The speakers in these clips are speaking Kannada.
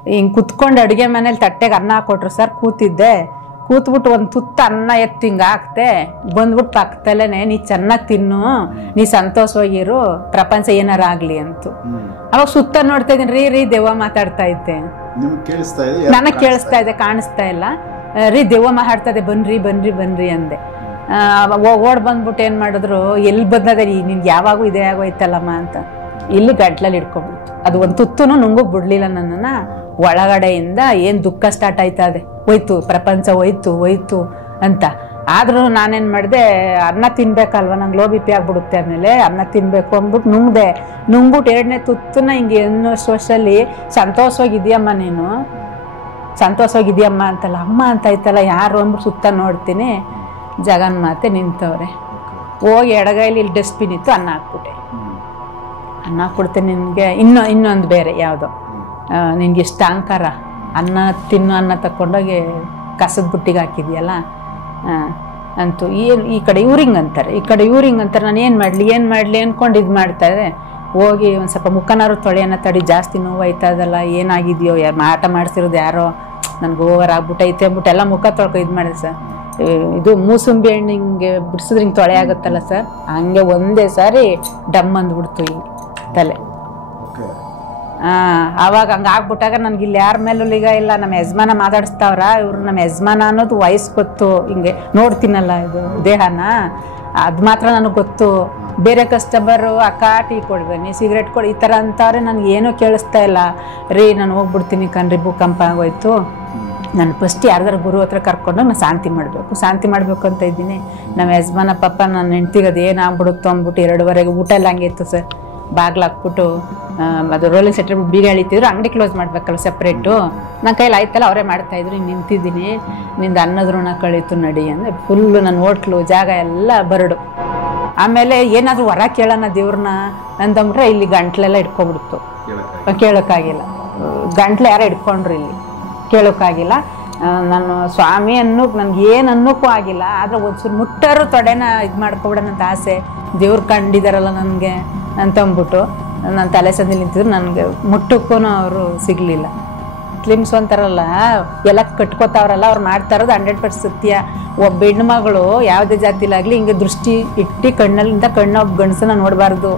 ಹಿಂಗೆ ಕುತ್ಕೊಂಡು ಅಡುಗೆ ಮನೇಲಿ ತಟ್ಟೆಗೆ ಅನ್ನ ಹಾಕೊಟ್ರು ಸರ್. ಕೂತಿದ್ದೆ, ಕೂತ್ಬಿಟ್ಟು ಒಂದು ತುತ್ತ ಅನ್ನ ಎತ್ತಿ ಹಿಂಗೆ ಹಾಕ್ತೆ, ಬಂದ್ಬಿಟ್ಟು ಪಕ್ಕದಲ್ಲೇ ನೀ ಚೆನ್ನಾಗಿ ತಿನ್ನು, ನೀ ಸಂತೋಷವಾಗಿರು, ಪ್ರಪಂಚ ಏನಾರ ಆಗಲಿ ಅಂತು. ಅವಾಗ ಸುತ್ತ ನೋಡ್ತಾ ಇದ್ದೀನಿ, ರೀ ದೆವ್ವ ಮಾತಾಡ್ತಾ ಇದ್ದೆ. ನನಗೆ ಕೇಳಿಸ್ತಾ ಇದೆ, ಕಾಣಿಸ್ತಾ ಇಲ್ಲ. ರೀ ದೆವ್ವ ಮಾತಾಡ್ತಾ ಇದೆ, ಬನ್ರಿ ಅಂದೆ. ಓಡ್ ಬಂದ್ಬಿಟ್ಟು ಏನು ಮಾಡಿದ್ರು, ಎಲ್ಲಿ ಬಂದದೆ ನಿನ್ಗೆ ಯಾವಾಗೂ ಇದೇ ಆಗೋಯ್ತಲ್ಲಮ್ಮ ಅಂತ. ಇಲ್ಲಿ ಗಂಟ್ಲಲ್ಲಿ ಹಿಡ್ಕೊಂಡ್ಬಿಡ್ತು. ಅದು ಒಂದು ತುತ್ತೂ ನುಂಗೋಕ್ ಬಿಡ್ಲಿಲ್ಲ ನನ್ನನ್ನ. ಒಳಗಡೆಯಿಂದ ಏನು ದುಃಖ ಸ್ಟಾರ್ಟ್ ಆಯ್ತಾ ಇದೆ, ಹೋಯ್ತು ಪ್ರಪಂಚ, ಹೋಯ್ತು ಅಂತ. ಆದ್ರೂ ನಾನೇನ್ ಮಾಡಿದೆ, ಅನ್ನ ತಿನ್ಬೇಕಲ್ವ, ನಂಗೆ ಲೋ BP ಆಗ್ಬಿಡುತ್ತೆ, ಆಮೇಲೆ ಅನ್ನ ತಿನ್ಬೇಕು ಅಂದ್ಬಿಟ್ಟು ನುಂಗ್ಬಿಟ್ಟು ಎರಡನೇ ತುತ್ತನ್ನ ಹಿಂಗೆ ವರ್ಷದಲ್ಲಿ ಸಂತೋಷವಾಗಿದ್ಯಮ್ಮ ನೀನು, ಸಂತೋಷವಾಗಿದ್ಯಮ್ಮ ಅಂತಲ್ಲ, ಅಮ್ಮ ಅಂತ ಆಯ್ತಲ್ಲ ಯಾರು ಅಂದ್ಬಿಟ್ಟು ಸುತ್ತ ನೋಡ್ತೀನಿ, ಜಗನ್ಮಾತೆ ನಿಂತವ್ರೆ. ಹೋಗಿ ಎಡಗೈಲಿ ಇಲ್ಲಿ ಡಸ್ಟ್ಬಿನ್ ಇತ್ತು, ಅನ್ನ ಹಾಕ್ಬಿಟ್ಟೆ. ಅನ್ನ ಹಾಕ್ಬಿಡ್ತೆ, ನಿನಗೆ ಇನ್ನೊಂದು ಬೇರೆ ಯಾವುದೋ ನಿನ್ಗೆ ಇಷ್ಟ ಅಹಂಕಾರ, ಅನ್ನ ತಕ್ಕೊಂಡೋಗಿ ಕಸದ ಬುಟ್ಟಿಗೆ ಹಾಕಿದ್ಯಲ್ಲ ಅಂತೂ. ಈ ಕಡೆ ಇವ್ರಿಂಗ್ ಅಂತಾರೆ, ನಾನು ಏನು ಮಾಡಲಿ ಅಂದ್ಕೊಂಡು ಇದು ಮಾಡ್ತಾ ಇದೆ. ಹೋಗಿ ಒಂದು ಸ್ವಲ್ಪ ಮುಖನಾರು ತೊಳೆಯನ್ನ ತಡಿ, ಜಾಸ್ತಿ ನೋವಾಯ್ತಾ ಇದಲ್ಲ, ಏನಾಗಿದೆಯೋ, ಮಾಟ ಮಾಡಿಸಿರೋದು ಯಾರೋ, ನನಗೆ ಓವರ್ ಆಗ್ಬಿಟ್ಟೈತೆ ಅಂದ್ಬಿಟ್ಟು ಎಲ್ಲ ಮುಖ ತೊಳ್ಕೊ ಇದು ಮಾಡಿದೆ ಸರ್. ಇದು ಮೂಸಂಬಿ ಹಣ್ಣು ಹಿಂಗೆ ಬಿಡಿಸಿದ್ರೆ ಹಿಂಗೆ ತೊಳೆ ಆಗುತ್ತಲ್ಲ ಸರ್, ಹಂಗೆ ಒಂದೇ ಸಾರಿ ಡಮ್ ಅಂದ್ಬಿಡ್ತು ಈ ತಲೆ. ಆವಾಗ ಹಂಗೆ ಆಗ್ಬಿಟ್ಟಾಗ ನನಗೆ ಇಲ್ಲಿ ಯಾರ ಮೇಲೂ ಈಗ ಇಲ್ಲ, ನಮ್ಮ ಯಜಮಾನ ಮಾತಾಡಿಸ್ತಾವ್ರ, ಇವ್ರು ನಮ್ಮ ಯಜಮಾನ ಅನ್ನೋದು ವಯಸ್ಸು ಗೊತ್ತು, ಹಿಂಗೆ ನೋಡ್ತೀನಲ್ಲ ಇದು ದೇಹನ, ಅದು ಮಾತ್ರ ನನಗೆ ಗೊತ್ತು. ಬೇರೆ ಕಸ್ಟಮರು ಅಕ್ಕ ಟೀ ಕೊಡ್ಬೇನಿ, ಸಿಗರೇಟ್ ಕೊಡಿ ಈ ಥರ ಅಂತಾರೆ, ನನಗೆ ಏನೂ ಕೇಳಿಸ್ತಾ ಇಲ್ಲ. ರೀ ನಾನು ಹೋಗ್ಬಿಡ್ತೀನಿ ಕಣ್ರಿ, ಭೂಕಂಪ ಆಗೋಯ್ತು, ನಾನು ಫಸ್ಟ್ ಯಾರ್ದಾರು ಗುರು ಹತ್ರ ಕರ್ಕೊಂಡು ನಾನು ಶಾಂತಿ ಮಾಡಬೇಕು ಅಂತ ಇದ್ದೀನಿ. ನಮ್ಮ ಯಜಮಾನ ಪಾಪ ನನ್ನ ಹೆಂಡ್ತಿಗೆ ಅದು ಏನಾಗ್ಬಿಡುತ್ತೋ ಅಂದ್ಬಿಟ್ಟು 2:30ಗೆ ಊಟ ಎಲ್ಲ ಹಂಗೆ ಇತ್ತು ಸರ್. ಬಾಗ್ಲು ಹಾಕ್ಬಿಟ್ಟು ಅದು ರೋಲಿಂಗ್ ಸೆಟ್ರ್ ಬೀಗ ಎಳಿತಿದ್ರು, ಅಂಗಡಿ ಕ್ಲೋಸ್ ಮಾಡ್ಬೇಕಲ್ಲ ಸಪ್ರೇಟು, ನನ್ನ ಕೈಲಿ ಆಯ್ತಲ್ಲ, ಅವರೇ ಮಾಡ್ತಾಯಿದ್ರು. ಹಿಂಗೆ ನಿಂತಿದ್ದೀನಿ, ನಿಂದು ಅನ್ನದ ಋಣ ಕಳೀತು ನಡಿ ಅಂದರೆ ಫುಲ್ಲು ನನ್ನ ಹೋಟ್ಲು ಜಾಗ ಎಲ್ಲ ಬರಡು. ಆಮೇಲೆ ಏನಾದರೂ ಹೊರ ಕೇಳೋಣ ದೇವ್ರನ್ನ ಅಂತಂದ್ಬಿಟ್ರೆ ಇಲ್ಲಿ ಗಂಟ್ಲೆಲ್ಲ ಇಟ್ಕೊಬಿಡ್ತು, ಕೇಳೋಕ್ಕಾಗಿಲ್ಲ. ಗಂಟ್ಲು ಯಾರೋ ಇಟ್ಕೊಂಡ್ರು, ಇಲ್ಲಿ ಕೇಳೋಕ್ಕಾಗಿಲ್ಲ. ನಾನು ಸ್ವಾಮಿ ಅನ್ನೋಕೆ ನನಗೆ ಏನು ಅನ್ನೋಕ್ಕೂ ಆಗಿಲ್ಲ. ಆದರೆ ಒಂಚೂರು ಮುಟ್ಟರು ತೊಡೆನ ಇದು ಮಾಡ್ಕೊಬಿಡೋಣ ಅಂತ ಆಸೆ, ದೇವ್ರು ಕಂಡಿದ್ದಾರಲ್ಲ ನನಗೆ ಅಂತಂದ್ಬಿಟ್ಟು ನಾನು ತಲೆ ಸಂದಿ ನಿಂತಿದ್ರು, ನನಗೆ ಮುಟ್ಟಕ್ಕೂ ಅವರು ಸಿಗಲಿಲ್ಲ. ಕ್ಲಿಮ್ಸ್ ಅಂತಾರಲ್ಲ, ಎಲ್ಲ ಕಟ್ಕೋತಾವ್ರಲ್ಲ, ಅವ್ರು ಮಾಡ್ತಾ ಇರೋದು 100% ಸತ್ಯ. ಒಬ್ಬ ಹೆಣ್ಮಗಳು ಯಾವುದೇ ಜಾತಿಲಾಗಲಿ ಹಿಂಗೆ ದೃಷ್ಟಿ ಇಟ್ಟು ಕಣ್ಣಲ್ಲಿಂದ ಒಬ್ಬ ಗಂಡಸನ್ನ ನೋಡಬಾರ್ದು,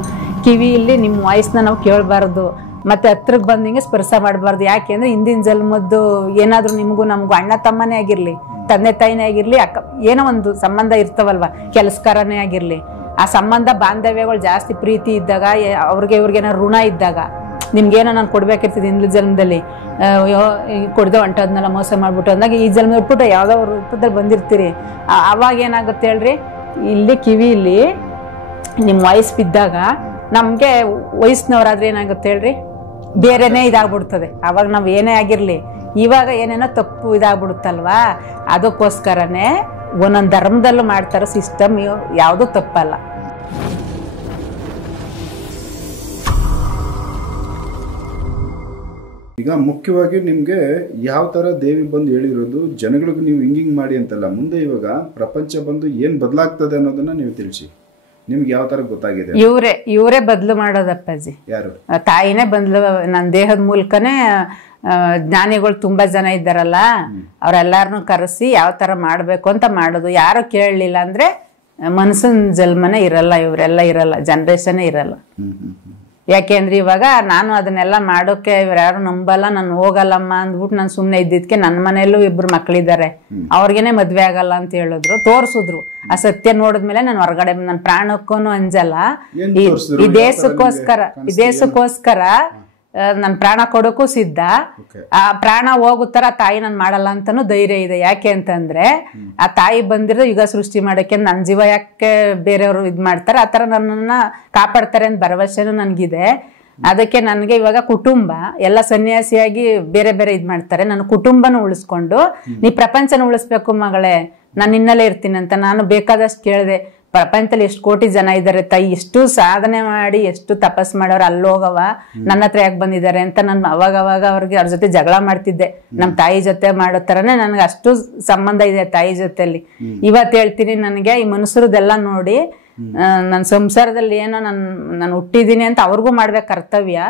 ಕಿವಿಯಲ್ಲಿ ನಿಮ್ಮ ವಾಯ್ಸ್ನ ನಾವು ಕೇಳಬಾರ್ದು, ಮತ್ತು ಹತ್ರಕ್ಕೆ ಬಂದು ಹಿಂಗೆ ಸ್ಪರ್ಶ ಮಾಡಬಾರ್ದು. ಯಾಕೆಂದರೆ ಹಿಂದಿನ ಜನ್ಮದ್ದು ಏನಾದರೂ ನಿಮಗೂ ನಮಗೂ ಅಣ್ಣ ತಮ್ಮನೇ ಆಗಿರಲಿ, ತಂದೆ ತಾಯಿನೇ ಆಗಿರಲಿ, ಏನೋ ಒಂದು ಸಂಬಂಧ ಇರ್ತಾವಲ್ವ, ಕೆಲಸಕಾರನೇ ಆಗಿರಲಿ, ಆ ಸಂಬಂಧ ಬಾಂಧವ್ಯಗಳು ಜಾಸ್ತಿ ಪ್ರೀತಿ ಇದ್ದಾಗ, ಇವ್ರಿಗೇನೋ ಋಣ ಇದ್ದಾಗ, ನಿಮ್ಗೇನೋ ನಾನು ಕೊಡ್ಬೇಕಿರ್ತದೆ ಹಿಂದಿನ ಜನ್ಮದಲ್ಲಿ, ಕೊಡದೆ ಹೊಂಟೋದ್ನೆಲ್ಲ ಮೋಸ ಮಾಡ್ಬಿಟ್ಟು ಅಂದಾಗ ಈ ಜನ್ಮ ಇಟ್ಬಿಟ್ಟು ಯಾವುದೋ ರೂಪದಲ್ಲಿ ಬಂದಿರ್ತೀರಿ. ಅವಾಗ ಏನಾಗುತ್ತೆ ಹೇಳ್ರಿ, ಇಲ್ಲಿ ಕಿವಿಯಲ್ಲಿ ನಿಮ್ಮ ವಾಯ್ಸ್ ಬಿದ್ದಾಗ ನಮಗೆ ವಯಸ್ಸಿನವರಾದ್ರೆ ಏನಾಗುತ್ತೆ ಹೇಳ್ರಿ, ಬೇರೆನೇ ಇದಾಗ್ಬಿಡ್ತದೆ. ಅವಾಗ ನಾವು ಏನೇ ಆಗಿರಲಿ, ಇವಾಗ ಏನೇನೋ ತಪ್ಪು ಇದಾಗ್ಬಿಡುತ್ತಲ್ವಾ, ಅದಕ್ಕೋಸ್ಕರನೇ ಒಂದೊಂದು ಧರ್ಮದಲ್ಲೂ ಮಾಡ್ತಾರೋ ಸಿಸ್ಟಮ್ ಯಾವುದೂ ತಪ್ಪಲ್ಲ. ಈಗ ಮುಖ್ಯವಾಗಿ ನಿಮಗೆ ಯಾವ ಥರ ದೇವಿ ಬಂದು ಹೇಳಿರೋದು, ಜನಗಳಿಗೆ ನೀವು ಹಿಂಗಿಂಗ್ ಮಾಡಿ ಅಂತಲ್ಲ, ಮುಂದೆ ಇವಾಗ ಪ್ರಪಂಚ ಬಂದು ಏನು ಬದಲಾಗ್ತದೆ ಅನ್ನೋದನ್ನ ನೀವು ತಿಳಿಸಿ. ನಿಮ್ಗೆ ಯಾವ ತರ ಗೊತ್ತಾಗಿದೆ? ಇವರೇ ಬದಲು ಮಾಡೋದಪ್ಪಾಜಿ. ಯಾರು? ತಾಯಿನೇ ಬದಲು. ನನ್ನ ದೇಹದ ಮೂಲಕನೇ ಜ್ಞಾನಿಗಳು ತುಂಬಾ ಜನ ಇದ್ದಾರಲ್ಲ, ಅವ್ರೆಲ್ಲಾರನು ಕರೆಸಿ ಯಾವ ತರ ಮಾಡ್ಬೇಕು ಅಂತ ಮಾಡೋದು. ಯಾರು ಕೇಳಲಿಲ್ಲ ಅಂದ್ರೆ ಮನಸ್ಸಿನ ಜನ್ಮನೇ ಇರಲ್ಲ, ಇವರೆಲ್ಲ ಇರಲ್ಲ, ಜನರೇಷನ್ ಇರಲ್ಲ. ಯಾಕೆಂದ್ರೆ ಇವಾಗ ನಾನು ಅದನ್ನೆಲ್ಲ ಮಾಡೋಕೆ ಇವ್ರು ಯಾರು ನಂಬಲ್ಲ, ನಾನು ಹೋಗಲ್ಲಮ್ಮ ಅಂದ್ಬಿಟ್ಟು ನಾನು ಸುಮ್ಮನೆ ಇದ್ದಿದ್ಕೆ ನನ್ನ ಮನೆಯಲ್ಲೂ 2 ಮಕ್ಳಿದ್ದಾರೆ, ಅವ್ರಿಗೇನೆ ಮದ್ವೆ ಆಗಲ್ಲ ಅಂತ ಹೇಳಿದ್ರು, ತೋರ್ಸಿದ್ರು. ಆ ಸತ್ಯ ನೋಡಿದ್ಮೇಲೆ ನಾನು ಹೊರಗಡೆ ನನ್ನ ಪ್ರಾಣಕ್ಕೂ ಅಂಜಲ್ಲ. ಈ ದೇಶಕ್ಕೋಸ್ಕರ ನನ್ನ ಪ್ರಾಣ ಕೊಡೋಕ್ಕೂ ಸಿದ್ಧ. ಆ ಪ್ರಾಣ ಹೋಗುತ್ತಾರ ತಾಯಿ ನಾನು ಮಾಡಲ್ಲ ಅಂತಾನು ಧೈರ್ಯ ಇದೆ. ಯಾಕೆ ಅಂತಂದ್ರೆ ಆ ತಾಯಿ ಬಂದಿರೋ ಯುಗ ಸೃಷ್ಟಿ ಮಾಡಕ್ಕೆ, ನನ್ನ ಜೀವ ಯಾಕೆ ಬೇರೆಯವರು ಇದ್ ಮಾಡ್ತಾರೆ, ಆ ತರ ನನ್ನನ್ನ ಕಾಪಾಡ್ತಾರೆ ಅಂತ ಭರವಸೆನೂ ನನ್ಗಿದೆ. ಅದಕ್ಕೆ ನನಗೆ ಇವಾಗ ಕುಟುಂಬ ಎಲ್ಲ ಸನ್ಯಾಸಿಯಾಗಿ ಬೇರೆ ಬೇರೆ ಇದ್ ಮಾಡ್ತಾರೆ, ನನ್ನ ಕುಟುಂಬನ ಉಳಿಸ್ಕೊಂಡು ನೀ ಪ್ರಪಂಚನ ಉಳಿಸ್ಬೇಕು ಮಗಳೇ, ನಾನು ನಿನ್ನಲ್ಲೇ ಇರ್ತೀನಿ ಅಂತ ನಾನು ಬೇಕಾದಷ್ಟು ಕೇಳಿದೆ. ಪ್ರಪಂಚದಲ್ಲಿ ಎಷ್ಟು ಕೋಟಿ ಜನ ಇದ್ದಾರೆ ತಾಯಿ, ಎಷ್ಟು ಸಾಧನೆ ಮಾಡಿ ಎಷ್ಟು ತಪಸ್ ಮಾಡೋರು ಅಲ್ಲೋಗವ, ನನ್ನ ಹತ್ರ ಯಾಕೆ ಬಂದಿದ್ದಾರೆ ಅಂತ ನಾನು ಅವಾಗ ಅವ್ರಿಗೆ ಅವ್ರ ಜೊತೆ ಜಗಳ ಮಾಡ್ತಿದ್ದೆ. ನಮ್ಮ ತಾಯಿ ಜೊತೆ ಮಾಡೋ ತರನೇ ನನಗೆ ಅಷ್ಟು ಸಂಬಂಧ ಇದೆ ತಾಯಿ ಜೊತೆಲಿ. ಇವತ್ತು ಹೇಳ್ತೀನಿ, ನನಗೆ ಈ ಮನುಷ್ಯರದೆಲ್ಲ ನೋಡಿ ನನ್ನ ಸಂಸಾರದಲ್ಲಿ ಏನೋ ನಾನು ಹುಟ್ಟಿದ್ದೀನಿ ಅಂತ ಅವ್ರಿಗೂ ಮಾಡ್ಬೇಕು ಕರ್ತವ್ಯ.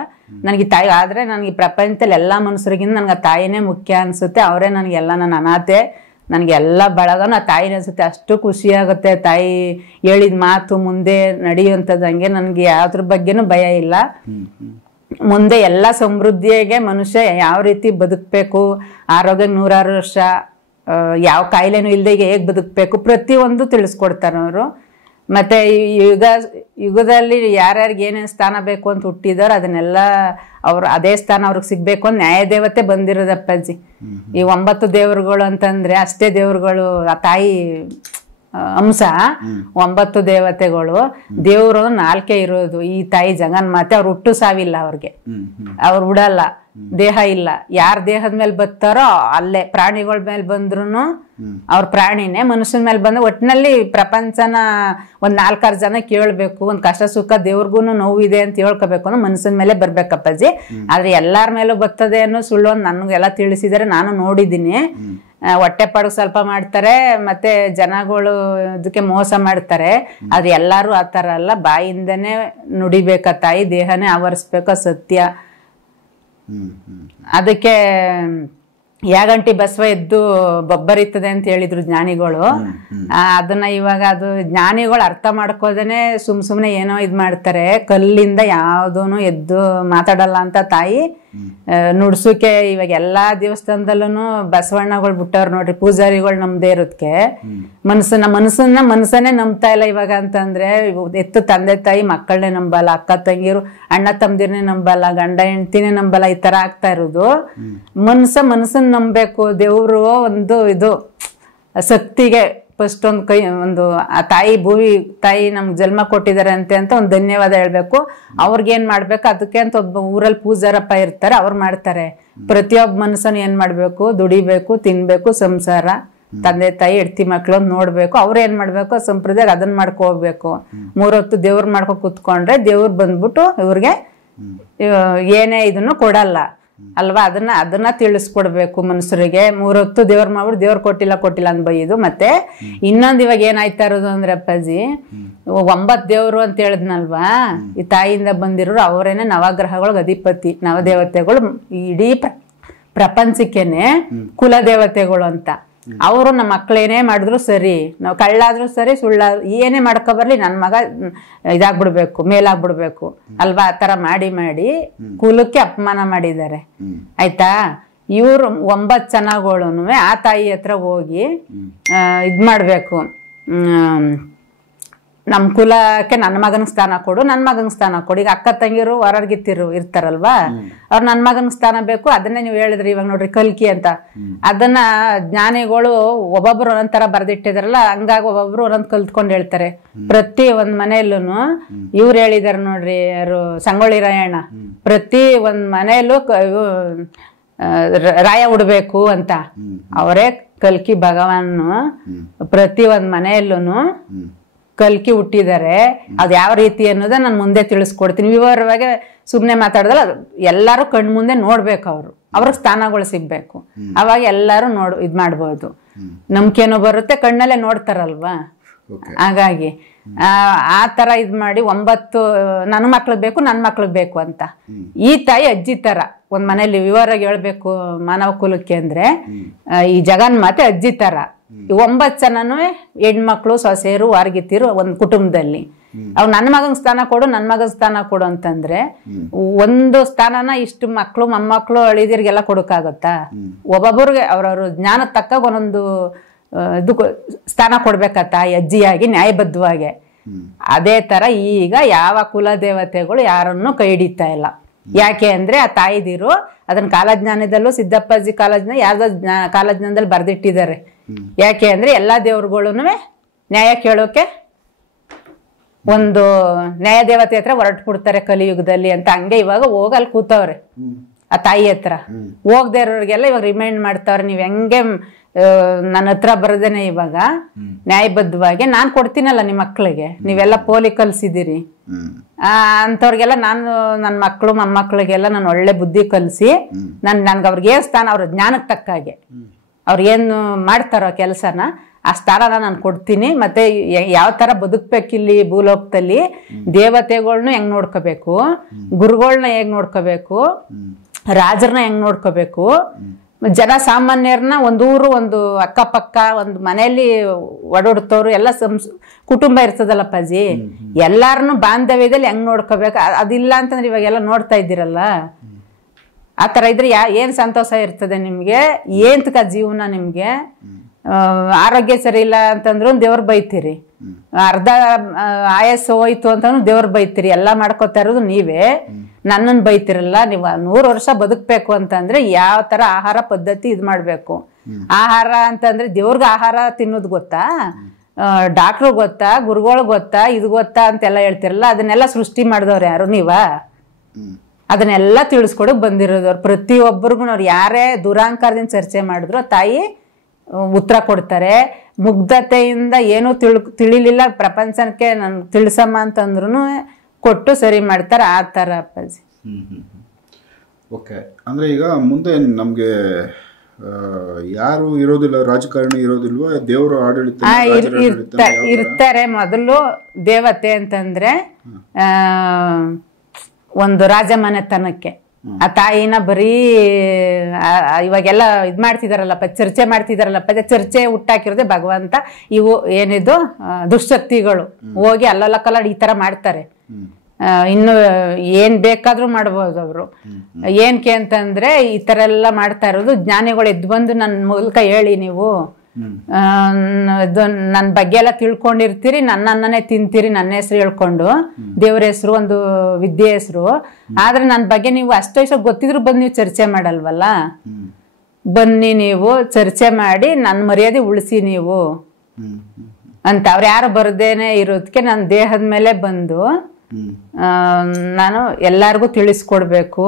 ನನಗೆ ತಾಯಿ ಆದ್ರೆ ನನಗೆ ಪ್ರಪಂಚದಲ್ಲಿ ಎಲ್ಲ ಮನುಷ್ಯರಿಗಿಂತ ನನಗೆ ತಾಯಿನೇ ಮುಖ್ಯ ಅನ್ಸುತ್ತೆ. ಅವರೇ ನನಗೆಲ್ಲ, ನನ್ನ ಅನಾಥೆ, ನನಗೆಲ್ಲ ಬಳಗನೂ ಆ ತಾಯಿನೇ ಅನ್ಸುತ್ತೆ. ಅಷ್ಟು ಖುಷಿ ಆಗುತ್ತೆ ತಾಯಿ ಹೇಳಿದ ಮಾತು ಮುಂದೆ ನಡೆಯುವಂಥದ್ದಂಗೆ. ನನಗೆ ಯಾವ್ದ್ರ ಬಗ್ಗೆನೂ ಭಯ ಇಲ್ಲ. ಮುಂದೆ ಎಲ್ಲ ಸಮೃದ್ಧಿಯಾಗೆ ಮನುಷ್ಯ ಯಾವ ರೀತಿ ಬದುಕಬೇಕು, ಆರೋಗ್ಯ 106 ವರ್ಷ, ಯಾವ ಕಾಯಿಲೆನೂ ಇಲ್ಲದೆ ಹೇಗೆ ಬದುಕಬೇಕು, ಪ್ರತಿಯೊಂದು ತಿಳಿಸ್ಕೊಡ್ತಾರೆ ಅವರು. ಮತ್ತು ಯುಗದಲ್ಲಿ ಯಾರ್ಯಾರಿಗೆ ಏನೇನು ಸ್ಥಾನ ಬೇಕು ಅಂತ ಹುಟ್ಟಿದಾರೋ ಅದನ್ನೆಲ್ಲ ಅವರು ಅದೇ ಸ್ಥಾನ ಅವ್ರಿಗೆ ಸಿಗಬೇಕು ಅಂತ ನ್ಯಾಯದೇವತೆ ಬಂದಿರೋದಪ್ಪಾಜಿ. ಈ 9 ದೇವರುಗಳು ಅಂತಂದರೆ ಅಷ್ಟೇ ದೇವರುಗಳು, ಆ ತಾಯಿ ಅಂಶ 9 ದೇವತೆಗಳು. ದೇವರು 4 ಇರೋದು. ಈ ತಾಯಿ ಜಗನ್ಮಾತೆ, ಅವ್ರು ಹುಟ್ಟು ಸಾವಿಲ್ಲ, ಅವ್ರಿಗೆ ಅವ್ರು ಉಡಲ್ಲ, ದೇಹ ಇಲ್ಲ. ಯಾರ ದೇಹದ ಮೇಲೆ ಬರ್ತಾರೋ ಅಲ್ಲೇ, ಪ್ರಾಣಿಗಳ ಮೇಲೆ ಬಂದ್ರು ಅವ್ರ ಪ್ರಾಣಿನೇ, ಮನುಷ್ಯನ ಮೇಲೆ ಬಂದ್ರೆ ಒಟ್ಟಿನಲ್ಲಿ ಪ್ರಪಂಚನ ಒಂದ್ 4-6 ಜನ ಕೇಳ್ಬೇಕು. ಒಂದ್ ಕಷ್ಟ ಸುಖ ದೇವ್ರಿಗೂ ನೋವಿದೆ ಅಂತ ಹೇಳ್ಕೋಬೇಕು ಅಂದ್ರೆ ಮನುಷ್ಯನ ಮೇಲೆ ಬರ್ಬೇಕಪ್ಪಾಜಿ. ಆದ್ರೆ ಎಲ್ಲಾರ ಮೇಲೂ ಬರ್ತದೆ ಅನ್ನೋ ಸುಳ್ಳು ಅಂತ ನನ್ಗೆಲ್ಲ ತಿಳಿಸಿದರೆ, ನಾನು ನೋಡಿದ್ದೀನಿ. ಹೊಟ್ಟೆ ಪಾಡು ಸ್ವಲ್ಪ ಮಾಡ್ತಾರೆ, ಮತ್ತೆ ಜನಗಳು ಇದಕ್ಕೆ ಮೋಸ ಮಾಡ್ತಾರೆ. ಆದ್ರೆ ಎಲ್ಲಾರು ಆ ಥರ ಅಲ್ಲ, ಬಾಯಿಂದನೇ ನುಡಿಬೇಕ ತಾಯಿ, ದೇಹನೇ ಆವರಿಸ್ಬೇಕ ಸತ್ಯ. ಅದಕ್ಕೆ ಯಾಗಂಟಿ ಬಸವ ಎದ್ದು ಬೊಬ್ಬರಿತದೆ ಅಂತ ಹೇಳಿದ್ರು ಜ್ಞಾನಿಗಳು. ಅದನ್ನ ಇವಾಗ ಅದು ಜ್ಞಾನಿಗಳು ಅರ್ಥ ಮಾಡ್ಕೋದೇನೆ ಸುಮ್ನೆ ಏನೋ ಇದ್ ಮಾಡ್ತಾರೆ. ಕಲ್ಲಿಂದ ಯಾವ್ದೂನು ಎದ್ದು ಮಾತಾಡಲ್ಲ ಅಂತ ತಾಯಿ ನುಡ್ಸುಕೆ ಇವಾಗ ಎಲ್ಲಾ ದೇವಸ್ಥಾನದಲ್ಲೂ ಬಸವಣ್ಣಗಳು ಬಿಟ್ಟವ್ರು ನೋಡ್ರಿ. ಪೂಜಾರಿಗಳು ನಮ್ದೇ ಇರೋದಕ್ಕೆ ಮನಸ್ಸನ್ನೇ ನಂಬ್ತಾ ಇಲ್ಲ ಇವಾಗ. ಅಂತಂದ್ರೆ ಎತ್ತು ತಂದೆ ತಾಯಿ ಮಕ್ಕಳನ್ನೇ ನಂಬಲ್ಲ, ಅಕ್ಕ ತಂಗಿರು ಅಣ್ಣ ತಮ್ಮದಿರ್ನೇ ನಂಬಲ್ಲ, ಗಂಡ ಹೆಂಡ್ತಿನೇ ನಂಬಲ್ಲ. ಈ ತರ ಆಗ್ತಾ ಇರೋದು. ಮನಸ್ಸನ್ನ ನಂಬಬೇಕು. ದೇವ್ರು ಒಂದು ಇದು ಶಕ್ತಿಗೆ ಫಸ್ಟ್ ಒಂದು ಆ ತಾಯಿ ಭೂಮಿ ತಾಯಿ ನಮ್ಗೆ ಜನ್ಮ ಕೊಟ್ಟಿದ್ದಾರೆ ಅಂತ ಒಂದು ಧನ್ಯವಾದ ಹೇಳ್ಬೇಕು. ಅವ್ರಿಗೇನ್ ಮಾಡ್ಬೇಕು ಅದಕ್ಕೆ ಅಂತ ಒಬ್ಬ ಊರಲ್ಲಿ ಪೂಜಾರಪ್ಪ ಇರ್ತಾರೆ, ಅವ್ರು ಮಾಡ್ತಾರೆ. ಪ್ರತಿಯೊಬ್ಬ ಮನುಷ್ಯನು ಏನ್ ಮಾಡ್ಬೇಕು, ದುಡಿಬೇಕು, ತಿನ್ಬೇಕು, ಸಂಸಾರ, ತಂದೆ ತಾಯಿ ಹೆಂಡತಿ ಮಕ್ಳು ನೋಡ್ಬೇಕು. ಅವ್ರು ಏನ್ ಮಾಡ್ಬೇಕು, ಸಂಪ್ರದಾಯ ಅದನ್ನ ಮಾಡ್ಕೊ ಹೋಗ್ಬೇಕು. 3 ಹೊತ್ತು ದೇವ್ರ ಮಾಡ್ಕೊ ಕುತ್ಕೊಂಡ್ರೆ ದೇವ್ರು ಬಂದ್ಬಿಟ್ಟು ಇವ್ರಿಗೆ ಏನೇ ಇದನ್ನು ಕೊಡಲ್ಲ ಅಲ್ವಾ. ಅದನ್ನ ತಿಳಿಸ್ಕೊಡ್ಬೇಕು ಮನುಷ್ಯರಿಗೆ. 3 ಹೊತ್ತು ದೇವ್ರ ಮಾಡ್ಬಿಟ್ಟು ದೇವ್ರು ಕೊಟ್ಟಿಲ್ಲ ಅಂತ ಬೈದು. ಮತ್ತೆ ಇನ್ನೊಂದು ಇವಾಗ ಏನಾಯ್ತಾ ಇರೋದು ಅಂದ್ರೆ ಅಪ್ಪಾಜಿ, 9 ದೇವ್ರು ಅಂತ ಹೇಳಿದ್ನಲ್ವಾ, ಈ ತಾಯಿಯಿಂದ ಬಂದಿರೋರು ಅವರೇನೆ ನವಗ್ರಹಗಳಿಗೆ ಅಧಿಪತಿ, ನವದೇವತೆಗಳು, ಇಡೀ ಪ್ರಪಂಚಕ್ಕೇನೆ ಕುಲದೇವತೆಗಳು ಅಂತ. ಅವರು ನಮ್ಮ ಮಕ್ಳೇನೇ ಮಾಡಿದ್ರು ಸರಿ, ನಾವು ಕಳ್ಳಾದ್ರೂ ಸರಿ, ಏನೇ ಮಾಡ್ಕೊಬರ್ಲಿ ನನ್ನ ಮಗ ಇದಾಗ್ಬಿಡ್ಬೇಕು, ಮೇಲಾಗ್ಬಿಡ್ಬೇಕು ಅಲ್ವಾ. ಆ ತರ ಮಾಡಿ ಕುಲಕ್ಕೆ ಅಪಮಾನ ಮಾಡಿದ್ದಾರೆ ಆಯ್ತಾ. ಇವ್ರು 9 ಜನಗಳು ಆ ತಾಯಿ ಹತ್ರ ಹೋಗಿ ಇದ್ ಮಾಡ್ಬೇಕು, ನಮ್ಮ ಕುಲಕ್ಕೆ ನನ್ನ ಮಗನ ಸ್ಥಾನ ಕೊಡು, ನನ್ನ ಮಗನ ಸ್ಥಾನ ಕೊಡು. ಈಗ ಅಕ್ಕ ತಂಗಿರು ಹೊರಗಿತ್ತಿರು ಇರ್ತಾರಲ್ವಾ, ಅವ್ರು ನನ್ನ ಮಗನ ಸ್ಥಾನ ಬೇಕು. ಅದನ್ನೇ ನೀವು ಹೇಳಿದ್ರಿ ಇವಾಗ ನೋಡ್ರಿ, ಕಲ್ಕಿ ಅಂತ. ಅದನ್ನ ಜ್ಞಾನಿಗಳು ಒಬ್ಬೊಬ್ರು ಒಂದೊಂದರ ಬರ್ದಿಟ್ಟಿದಾರಲ್ಲ, ಹಂಗಾಗಿ ಒಬ್ಬೊಬ್ರು ಒಂದೊಂದು ಕಲ್ತ್ಕೊಂಡು ಹೇಳ್ತಾರೆ. ಪ್ರತಿ ಒಂದ್ ಮನೆಯಲ್ಲೂ ಇವ್ರು ಹೇಳಿದಾರೆ ನೋಡ್ರಿ, ಯಾರು ಸಂಗೊಳ್ಳಿ ರಾಯಣ್ಣ, ಪ್ರತಿ ಒಂದ್ ಮನೆಯಲ್ಲೂ ರಾಯ ಉಡ್ಬೇಕು ಅಂತ. ಅವರೇ ಕಲ್ಕಿ ಭಗವಾನ್ ಪ್ರತಿ ಒಂದ್ ಮನೆಯಲ್ಲೂ ಕಲ್ಕಿ ಹುಟ್ಟಿದ್ದಾರೆ. ಅದು ಯಾವ ರೀತಿ ಅನ್ನೋದ ನಾನು ಮುಂದೆ ತಿಳಿಸ್ಕೊಡ್ತೀನಿ. ವಿವರವಾಗಿ ಸುಮ್ಮನೆ ಮಾತಾಡೋದಲ್ಲ, ಎಲ್ಲರೂ ಕಣ್ ಮುಂದೆ ನೋಡ್ಬೇಕು. ಅವ್ರಿಗೆ ಸ್ಥಾನಗಳು ಸಿಗ್ಬೇಕು. ಅವಾಗ ಎಲ್ಲರೂ ಇದ್ ಮಾಡ್ಬೋದು. ನಂಬಿಕೆನೂ ಬರುತ್ತೆ, ಕಣ್ಣಲ್ಲೇ ನೋಡ್ತಾರಲ್ವಾ. ಹಾಗಾಗಿ ಆ ತರ ಇದ್ ಮಾಡಿ 9 ನನ್ನ ಮಕ್ಳಿಗೆ ಬೇಕು, ನನ್ನ ಮಕ್ಳಿಗೆ ಬೇಕು ಅಂತ. ಈ ತಾಯಿ ಅಜ್ಜಿ ತರ ಒಂದ್ ಮನೇಲಿ ವಿವರವಾಗಿ ಹೇಳ್ಬೇಕು ಮಾನವ ಕುಲಕ್ಕೆ ಅಂದ್ರೆ, ಈ ಜಗನ್ಮಾತೆ ಅಜ್ಜಿ ತರ. 9 ಜನನು ಹೆಣ್ಮಕ್ಳು ಸೊಸೆಯರು ವಾರ್ಗಿತ್ತಿರು ಒಂದ್ ಕುಟುಂಬದಲ್ಲಿ. ಅವ್ ನನ್ನ ಮಗನ ಸ್ಥಾನ ಕೊಡು, ನನ್ನ ಮಗನ ಸ್ಥಾನ ಕೊಡು ಅಂತಂದ್ರೆ ಒಂದು ಸ್ಥಾನನ ಇಷ್ಟು ಮಕ್ಳು ಮೊಮ್ಮಕ್ಳು ಅಳಿದಿರ್ಗೆಲ್ಲ ಕೊಡಕ್ಕಾಗತ್ತಾ? ಒಬ್ಬೊಬ್ರಿಗೆ ಅವ್ರವ್ರ ಜ್ಞಾನ ತಕ್ಕ ಒಂದೊಂದು ಇದು ಸ್ಥಾನ ಕೊಡ್ಬೇಕ ತಾಯಿ ಅಜ್ಜಿಯಾಗಿ ನ್ಯಾಯಬದ್ಧವಾಗಿ. ಅದೇ ತರ ಈಗ ಯಾವ ಕುಲ ದೇವತೆಗಳು ಯಾರನ್ನು ಕೈ ಹಿಡಿತಾ ಇಲ್ಲ. ಯಾಕೆ ಅಂದ್ರೆ ಆ ತಾಯಿದಿರು ಅದನ್ನ ಕಾಲಜ್ಞಾನದಲ್ಲೂ ಸಿದ್ದಪ್ಪಾಜಿ ಕಾಲಜ್ಞಾನ ಯಾವ್ದೋ ಕಾಲಜ್ಞಾನದಲ್ಲಿ ಬರ್ದಿಟ್ಟಿದ್ದಾರೆ. ಯಾಕೆ ಅಂದ್ರೆ ಎಲ್ಲಾ ದೇವ್ರುಗಳು ನ್ಯಾಯ ಕೇಳೋಕೆ ಒಂದು ನ್ಯಾಯ ದೇವತೆ ಹತ್ರ ಹೊರಟ್ಬಿಡ್ತಾರೆ ಕಲಿಯುಗದಲ್ಲಿ ಅಂತ. ಹಂಗೆ ಇವಾಗ ಹೋಗಲ್ಲಿ ಕೂತವ್ರೆ ಆ ತಾಯಿ ಹತ್ರ. ಹೋಗದೆ ಇರೋರಿಗೆಲ್ಲ ಇವಾಗ ರಿಮೈಂಡ್ ಮಾಡ್ತಾವ್ರೆ, ನೀವ್ ಹೆಂಗೆ ನನ್ನ ಹತ್ರ ಬರದೇನೆ ಇವಾಗ ನ್ಯಾಯಬದ್ಧವಾಗಿ ನಾನು ಕೊಡ್ತೀನಲ್ಲ ನಿಮ್ಮ ಮಕ್ಳಿಗೆ, ನೀವೆಲ್ಲ ಪೋಲಿ ಕಲ್ಸಿದಿರಿ ಅಂತವ್ರಿಗೆಲ್ಲ ನಾನು ನನ್ನ ಮಕ್ಕಳು ಮೊಮ್ಮಕ್ಳಿಗೆಲ್ಲ ನಾನು ಒಳ್ಳೆ ಬುದ್ಧಿ ಕಲಿಸಿ ನನ್ಗೆ ಅವ್ರಿಗೆ ಸ್ಥಾನ, ಅವ್ರ ಜ್ಞಾನಕ್ಕೆ ತಕ್ಕ ಹಾಗೆ ಅವ್ರು ಏನು ಮಾಡ್ತಾರೋ ಕೆಲಸನ ಆ ಸ್ಥಾನನ ನಾನು ಕೊಡ್ತೀನಿ. ಮತ್ತೆ ಯಾವ ಥರ ಬದುಕಬೇಕಿಲ್ಲಿ ಭೂಲೋಕದಲ್ಲಿ, ದೇವತೆಗಳ್ನು ಹೆಂಗೆ ನೋಡ್ಕೋಬೇಕು, ಗುರುಗಳನ್ನ ಹೇಗೆ ನೋಡ್ಕೋಬೇಕು, ರಾಜರನ್ನ ಹೆಂಗೆ ನೋಡ್ಕೋಬೇಕು, ಜನ ಸಾಮಾನ್ಯರನ್ನ ಒಂದೂರು ಒಂದು ಅಕ್ಕಪಕ್ಕ ಒಂದು ಮನೆಯಲ್ಲಿ ಒಡೋಡ್ತವ್ರು ಎಲ್ಲ ಕುಟುಂಬ ಇರ್ತದಲ್ಲಪ್ಪಾಜಿ, ಎಲ್ಲಾರನ್ನು ಬಾಂಧವ್ಯದಲ್ಲಿ ಹೆಂಗ್ ನೋಡ್ಕೋಬೇಕು. ಅದಿಲ್ಲ ಅಂತಂದ್ರೆ ಇವಾಗೆಲ್ಲ ನೋಡ್ತಾ ಇದ್ದೀರಲ್ಲ, ಆ ಥರ ಇದ್ರೆ ಏನು ಸಂತೋಷ ಇರ್ತದೆ ನಿಮಗೆ, ಏಂತಕ ಜೀವನ ನಿಮಗೆ. ಆರೋಗ್ಯ ಸರಿ ಇಲ್ಲ ಅಂತಂದ್ರು ದೇವ್ರು ಬೈತೀರಿ, ಅರ್ಧ ಆಯಸ್ಸು ಹೋಯ್ತು ಅಂತಂದ್ರು ದೇವ್ರು ಬೈತೀರಿ, ಎಲ್ಲ ಮಾಡ್ಕೋತಾ ಇರೋದು ನೀವೇ, ನನ್ನನ್ನು ಬೈತಿರಲ್ಲ. ನೀವು 100 ವರ್ಷ ಬದುಕಬೇಕು ಅಂತಂದ್ರೆ ಯಾವ ತರ ಆಹಾರ ಪದ್ಧತಿ ಇದು ಮಾಡಬೇಕು. ಆಹಾರ ಅಂತಂದ್ರೆ ದೇವ್ರಿಗೆ ಆಹಾರ ತಿನ್ನೋದು ಗೊತ್ತಾ, ಡಾಕ್ಟ್ರು ಗೊತ್ತಾ, ಗುರುಗಳು ಗೊತ್ತಾ, ಇದು ಗೊತ್ತಾ ಅಂತೆಲ್ಲ ಹೇಳ್ತಿರಲ್ಲ, ಅದನ್ನೆಲ್ಲ ಸೃಷ್ಟಿ ಮಾಡಿದವ್ರು ಯಾರು ನೀವ? ಅದನ್ನೆಲ್ಲ ತಿಳಿಸ್ಕೊಡಕ್ ಬಂದಿರೋದವ್ರು. ಪ್ರತಿಯೊಬ್ಬರಿಗೂ ಅವ್ರು ಯಾರೇ ದುರಾಂಕಾರದಿಂದ ಚರ್ಚೆ ಮಾಡಿದ್ರು ತಾಯಿ ಉತ್ತರ ಕೊಡ್ತಾರೆ. ಮುಗ್ಧತೆಯಿಂದ ಏನೂ ತಿಳಿಲಿಲ್ಲ ಪ್ರಪಂಚಕ್ಕೆ ನನ್ ತಿಳಿಸಮ್ಮ ಅಂತಂದ್ರು ಕೊಟ್ಟು ಸರಿ ಮಾಡ್ತಾರೆ. ಆ ಥರ ಅಪ್ಪಾಜಿ. ಓಕೆ, ಅಂದರೆ ಈಗ ಮುಂದೆ ನಮಗೆ ಯಾರು ಇರೋದಿಲ್ಲ, ರಾಜಕಾರಣಿ ಇರೋದಿಲ್ವಾ, ದೇವರು ಆಡಳಿತ ಇರ್ತಾರೆ. ಮೊದಲು ದೇವತೆ ಅಂತಂದ್ರೆ ಒಂದು ರಾಜಮನೆತನಕ್ಕೆ ಆ ತಾಯಿನ ಬರೀ ಇವಾಗೆಲ್ಲ ಇದ್ ಮಾಡ್ತಿದಾರಲ್ಲಪ್ಪ, ಚರ್ಚೆ ಮಾಡ್ತಿದಾರಲ್ಲಪ್ಪ, ಚರ್ಚೆ ಹುಟ್ಟಾಕಿರೋದೆ ಭಗವಂತ. ಇವು ಏನಿದು ದುಷ್ಟಶಕ್ತಿಗಳು ಹೋಗಿ ಅಲ್ಲಲ್ಲ ಕಲ್ಲಡ್ ಈ ತರ ಮಾಡ್ತಾರೆ. ಇನ್ನು ಏನ್ ಬೇಕಾದ್ರೂ ಮಾಡ್ಬೋದು ಅವರು. ಏನ್ಕೆ ಅಂತಂದ್ರೆ ಈ ತರ ಎಲ್ಲ ಮಾಡ್ತಾ ಇರೋದು ಜ್ಞಾನಿಗಳು ಎದ್ದು ಬಂದು ನನ್ನ ಮೂಲಕ ಹೇಳಿ, ನೀವು ನನ್ನ ಬಗ್ಗೆ ಎಲ್ಲ ತಿಳ್ಕೊಂಡಿರ್ತೀರಿ, ನನ್ನನ್ನೇ ತಿಂತೀರಿ, ನನ್ನ ಹೆಸರು ಹೇಳ್ಕೊಂಡು, ದೇವ್ರ ಹೆಸರು ಒಂದು ವಿದ್ಯೆ ಹೆಸರು. ಆದ್ರೆ ನನ್ನ ಬಗ್ಗೆ ನೀವು ಅಷ್ಟು ಗೊತ್ತಿದ್ರು ಬಂದು ನೀವು ಚರ್ಚೆ ಮಾಡಲ್ವಲ್ಲ. ಬನ್ನಿ ನೀವು ಚರ್ಚೆ ಮಾಡಿ ನನ್ನ ಮರ್ಯಾದೆ ಉಳಿಸಿ ನೀವು ಅಂತ. ಅವ್ರು ಯಾರು ಬರ್ದೇನೆ ಇರೋದಕ್ಕೆ ನನ್ನ ದೇಹದ ಮೇಲೆ ಬಂದು ನಾನು ಎಲ್ಲಾರ್ಗು ತಿಳಿಸ್ಕೊಡ್ಬೇಕು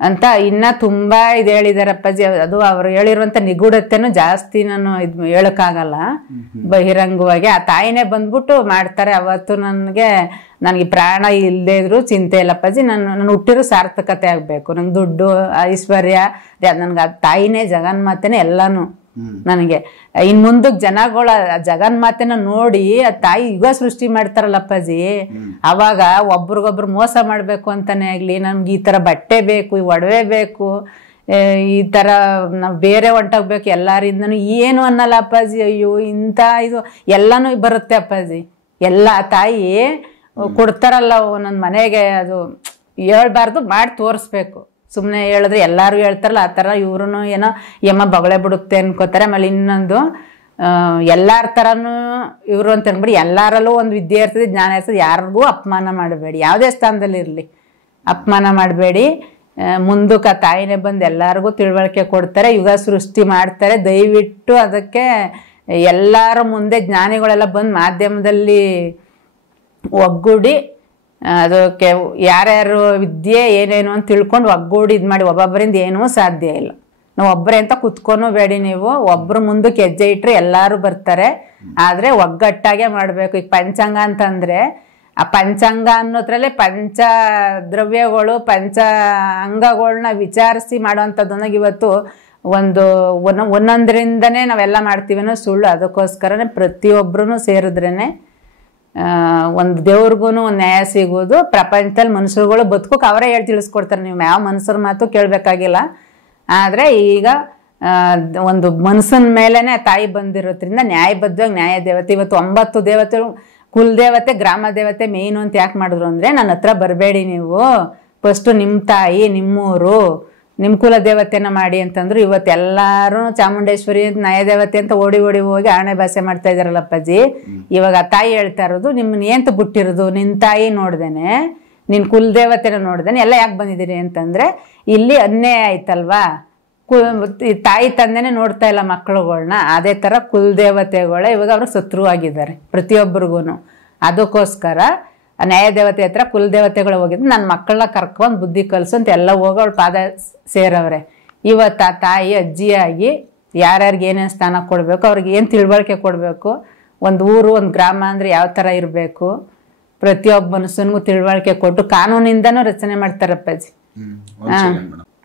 ಅಂತ ಇನ್ನ ತುಂಬಾ ಇದು ಹೇಳಿದಾರಪ್ಪಾಜಿ. ಅದು ಅವ್ರು ಹೇಳಿರುವಂತ ನಿಗೂಢತೆನೂ ಜಾಸ್ತಿ ನಾನು ಇದ್ ಹೇಳಕ್ಕಾಗಲ್ಲ ಬಹಿರಂಗವಾಗಿ. ಆ ತಾಯಿನೇ ಬಂದ್ಬಿಟ್ಟು ಮಾಡ್ತಾರೆ. ಅವತ್ತು ನನಗೆ ಪ್ರಾಣ ಇಲ್ಲದೆ ಇದ್ರು ಚಿಂತೆ ಇಲ್ಲಪ್ಪಾಜಿ, ನಾನು ಹುಟ್ಟಿರೋ ಸಾರ್ಥಕತೆ ಆಗ್ಬೇಕು, ನಂಗೆ ದುಡ್ಡು ಐಶ್ವರ್ಯ ನನ್ಗೆ ಆ ತಾಯಿನೇ ಜಗನ್ಮಾತೆನೇ ಎಲ್ಲಾನು ನನಗೆ. ಇನ್ ಮುಂದಕ್ಕೆ ಜನಗಳ ಜಗನ್ಮಾತೆನ ನೋಡಿ ಆ ತಾಯಿ ಯುಗ ಸೃಷ್ಟಿ ಮಾಡ್ತಾರಲ್ಲಪ್ಪಾಜಿ, ಅವಾಗ ಒಬ್ರಿಗೊಬ್ರು ಮೋಸ ಮಾಡ್ಬೇಕು ಅಂತಾನೆ ಆಗ್ಲಿ, ನಮ್ಗೆ ಈ ತರ ಬಟ್ಟೆ ಬೇಕು, ಈ ಒಡವೆ ಬೇಕು, ಈ ತರ ನಾವ್ ಬೇರೆ ಹೊಂಟೋಗ್ಬೇಕು ಎಲ್ಲಾರಿಂದನು ಏನು ಅನ್ನಲ್ಲ ಅಪ್ಪಾಜಿ. ಅಯ್ಯೋ ಇಂಥ ಇದು ಎಲ್ಲಾನು ಬರುತ್ತೆ ಅಪ್ಪಾಜಿ. ಎಲ್ಲ ತಾಯಿ ಕೊಡ್ತಾರಲ್ಲ ಒಂದೊಂದ್ ಮನೆಗೆ, ಅದು ಹೇಳ್ಬಾರ್ದು, ಮಾಡಿ ತೋರಿಸ್ಬೇಕು. ಸುಮ್ಮನೆ ಹೇಳಿದ್ರೆ ಎಲ್ಲರೂ ಹೇಳ್ತಾರಲ್ಲ ಆ ಥರ ಇವ್ರು ಏನೋ ಯಮ್ಮ ಬಗಳೆ ಬಿಡುತ್ತೆ ಅನ್ಕೋತಾರೆ. ಆಮೇಲೆ ಇನ್ನೊಂದು ಎಲ್ಲಾರ ಥರನೂ ಇವರು ಅಂತ ಅನ್ಬಿಡಿ, ಎಲ್ಲರಲ್ಲೂ ಒಂದು ವಿದ್ಯೆ ಇರ್ತದೆ, ಜ್ಞಾನ ಇರ್ತದೆ. ಯಾರಿಗೂ ಅಪಮಾನ ಮಾಡಬೇಡಿ, ಯಾವುದೇ ಸ್ಥಾನದಲ್ಲಿ ಇರಲಿ ಅಪಮಾನ ಮಾಡಬೇಡಿ. ಮುಂದಕ್ಕೆ ಆ ತಾಯಿನೇ ಬಂದು ಎಲ್ಲರಿಗೂ ತಿಳುವಳಿಕೆ ಕೊಡ್ತಾರೆ, ಯುಗ ಸೃಷ್ಟಿ ಮಾಡ್ತಾರೆ. ದಯವಿಟ್ಟು ಅದಕ್ಕೆ ಎಲ್ಲರ ಮುಂದೆ ಜ್ಞಾನಿಗಳೆಲ್ಲ ಬಂದು ಮಾಧ್ಯಮದಲ್ಲಿ ಒಗ್ಗೂಡಿ ಅದಕ್ಕೆ ಯಾರ್ಯಾರು ವಿದ್ಯೆ ಏನೇನು ಅಂತ ತಿಳ್ಕೊಂಡು ಒಗ್ಗೂಡಿ ಇದು ಮಾಡಿ. ಒಬ್ಬೊಬ್ಬರಿಂದ ಏನೂ ಸಾಧ್ಯ ಇಲ್ಲ. ನಾವು ಒಬ್ಬರೇ ಅಂತ ಕುತ್ಕೊಂಡು ಬೇಡಿ, ನೀವು ಒಬ್ರು ಮುಂದಕ್ಕೆ ಹೆಜ್ಜೆ ಇಟ್ಟರೆ ಎಲ್ಲರೂ ಬರ್ತಾರೆ. ಆದರೆ ಒಗ್ಗಟ್ಟಾಗೆ ಮಾಡಬೇಕು. ಈಗ ಪಂಚಾಂಗ ಅಂತಂದರೆ ಆ ಪಂಚಾಂಗ ಅನ್ನೋದ್ರಲ್ಲೇ ಪಂಚ ದ್ರವ್ಯಗಳು ಪಂಚ ಅಂಗಗಳನ್ನ ವಿಚಾರಿಸಿ ಮಾಡೋವಂಥದ್ದನ್ನಾಗ ಇವತ್ತು ಒಂದೊಂದರಿಂದನೇ ನಾವೆಲ್ಲ ಮಾಡ್ತೀವಿ ಅನ್ನೋ ಸುಳ್ಳು. ಅದಕ್ಕೋಸ್ಕರನೇ ಪ್ರತಿಯೊಬ್ಬರೂ ಸೇರಿದ್ರೇ ಒಂದು ದೇವ್ರಿಗೂ ಒಂದು ನ್ಯಾಯ ಸಿಗೋದು. ಪ್ರಪಂಚದಲ್ಲಿ ಮನುಷ್ಯರುಗಳು ಬದುಕೋಕೆ ಅವರೇ ಹೇಳಿ ತಿಳಿಸ್ಕೊಡ್ತಾರೆ. ನೀವು ಯಾವ ಮನುಷ್ಯರ ಮಾತು ಕೇಳಬೇಕಾಗಿಲ್ಲ. ಆದರೆ ಈಗ ಒಂದು ಮನಸ್ಸಿನ ಮೇಲೇ ತಾಯಿ ಬಂದಿರೋದ್ರಿಂದ ನ್ಯಾಯಬದ್ಧವಾಗಿ ನ್ಯಾಯ ದೇವತೆ. ಇವತ್ತು 9 ದೇವತೆಗಳು, ಕುಲದೇವತೆ, ಗ್ರಾಮ ದೇವತೆ ಮೇಯ್ನು ಅಂತ ಯಾಕೆ ಮಾಡಿದ್ರು ಅಂದರೆ, ನನ್ನ ಹತ್ರ ಬರಬೇಡಿ ನೀವು, ಫಸ್ಟು ನಿಮ್ಮ ತಾಯಿ, ನಿಮ್ಮೂರು, ನಿಮ್ಮ ಕುಲ ದೇವತೆನ ಮಾಡಿ ಅಂತಂದ್ರು. ಇವತ್ತು ಎಲ್ಲರೂ ಚಾಮುಂಡೇಶ್ವರಿ ನ್ಯಾಯದೇವತೆ ಅಂತ ಓಡಿ ಹೋಗಿ ಆಣೆ ಭಾಷೆ ಮಾಡ್ತಾ ಇದಾರಲ್ಲಪ್ಪಾಜಿ. ಇವಾಗ ಆ ತಾಯಿ ಹೇಳ್ತಾ ಇರೋದು, ನಿಮ್ಮನ್ನ ಏಂತ ಬಿಟ್ಟಿರೋದು, ನಿನ್ನ ತಾಯಿ ನೋಡ್ದೇನೆ, ನಿನ್ನ ಕುಲದೇವತೆನ ನೋಡ್ದೇನೆ ಎಲ್ಲ ಯಾಕೆ ಬಂದಿದ್ದೀರಿ ಅಂತಂದ್ರೆ, ಇಲ್ಲಿ ಅನ್ಯಾಯ ಆಯ್ತಲ್ವಾ. ತಾಯಿ ತಂದೆನೇ ನೋಡ್ತಾ ಇಲ್ಲ ಮಕ್ಕಳುಗಳ್ನ. ಅದೇ ಥರ ಕುಲದೇವತೆಗಳೇ ಇವಾಗ ಅವ್ರಿಗೆ ಶತ್ರು ಆಗಿದ್ದಾರೆ ಪ್ರತಿಯೊಬ್ಬರಿಗೂ. ಅದಕ್ಕೋಸ್ಕರ ನ್ಯಾಯದೇವತೆ ಹತ್ರ ಕುಲದೇವತೆಗಳು ಹೋಗಿದ್ದು, ನನ್ನ ಮಕ್ಕಳನ್ನ ಕರ್ಕೊಂಡು ಬುದ್ಧಿ ಕಲಿಸು ಅಂತ ಎಲ್ಲ ಹೋಗಿ ಅವಳು ಪಾದ ಸೇರವ್ರೆ. ಇವತ್ತು ಆ ತಾಯಿ ಅಜ್ಜಿಯಾಗಿ ಯಾರ್ಯಾರಿಗೆ ಏನೇನು ಸ್ಥಾನ ಕೊಡಬೇಕು, ಅವ್ರಿಗೆ ಏನು ತಿಳುವಳಿಕೆ ಕೊಡಬೇಕು, ಒಂದು ಊರು ಒಂದು ಗ್ರಾಮ ಅಂದರೆ ಯಾವ ಥರ ಇರಬೇಕು, ಪ್ರತಿಯೊಬ್ಬ ಮನುಷ್ಯನಿಗೂ ತಿಳುವಳಿಕೆ ಕೊಟ್ಟು ಕಾನೂನಿಂದನೂ ರಚನೆ ಮಾಡ್ತಾರಪ್ಪಾಜಿ.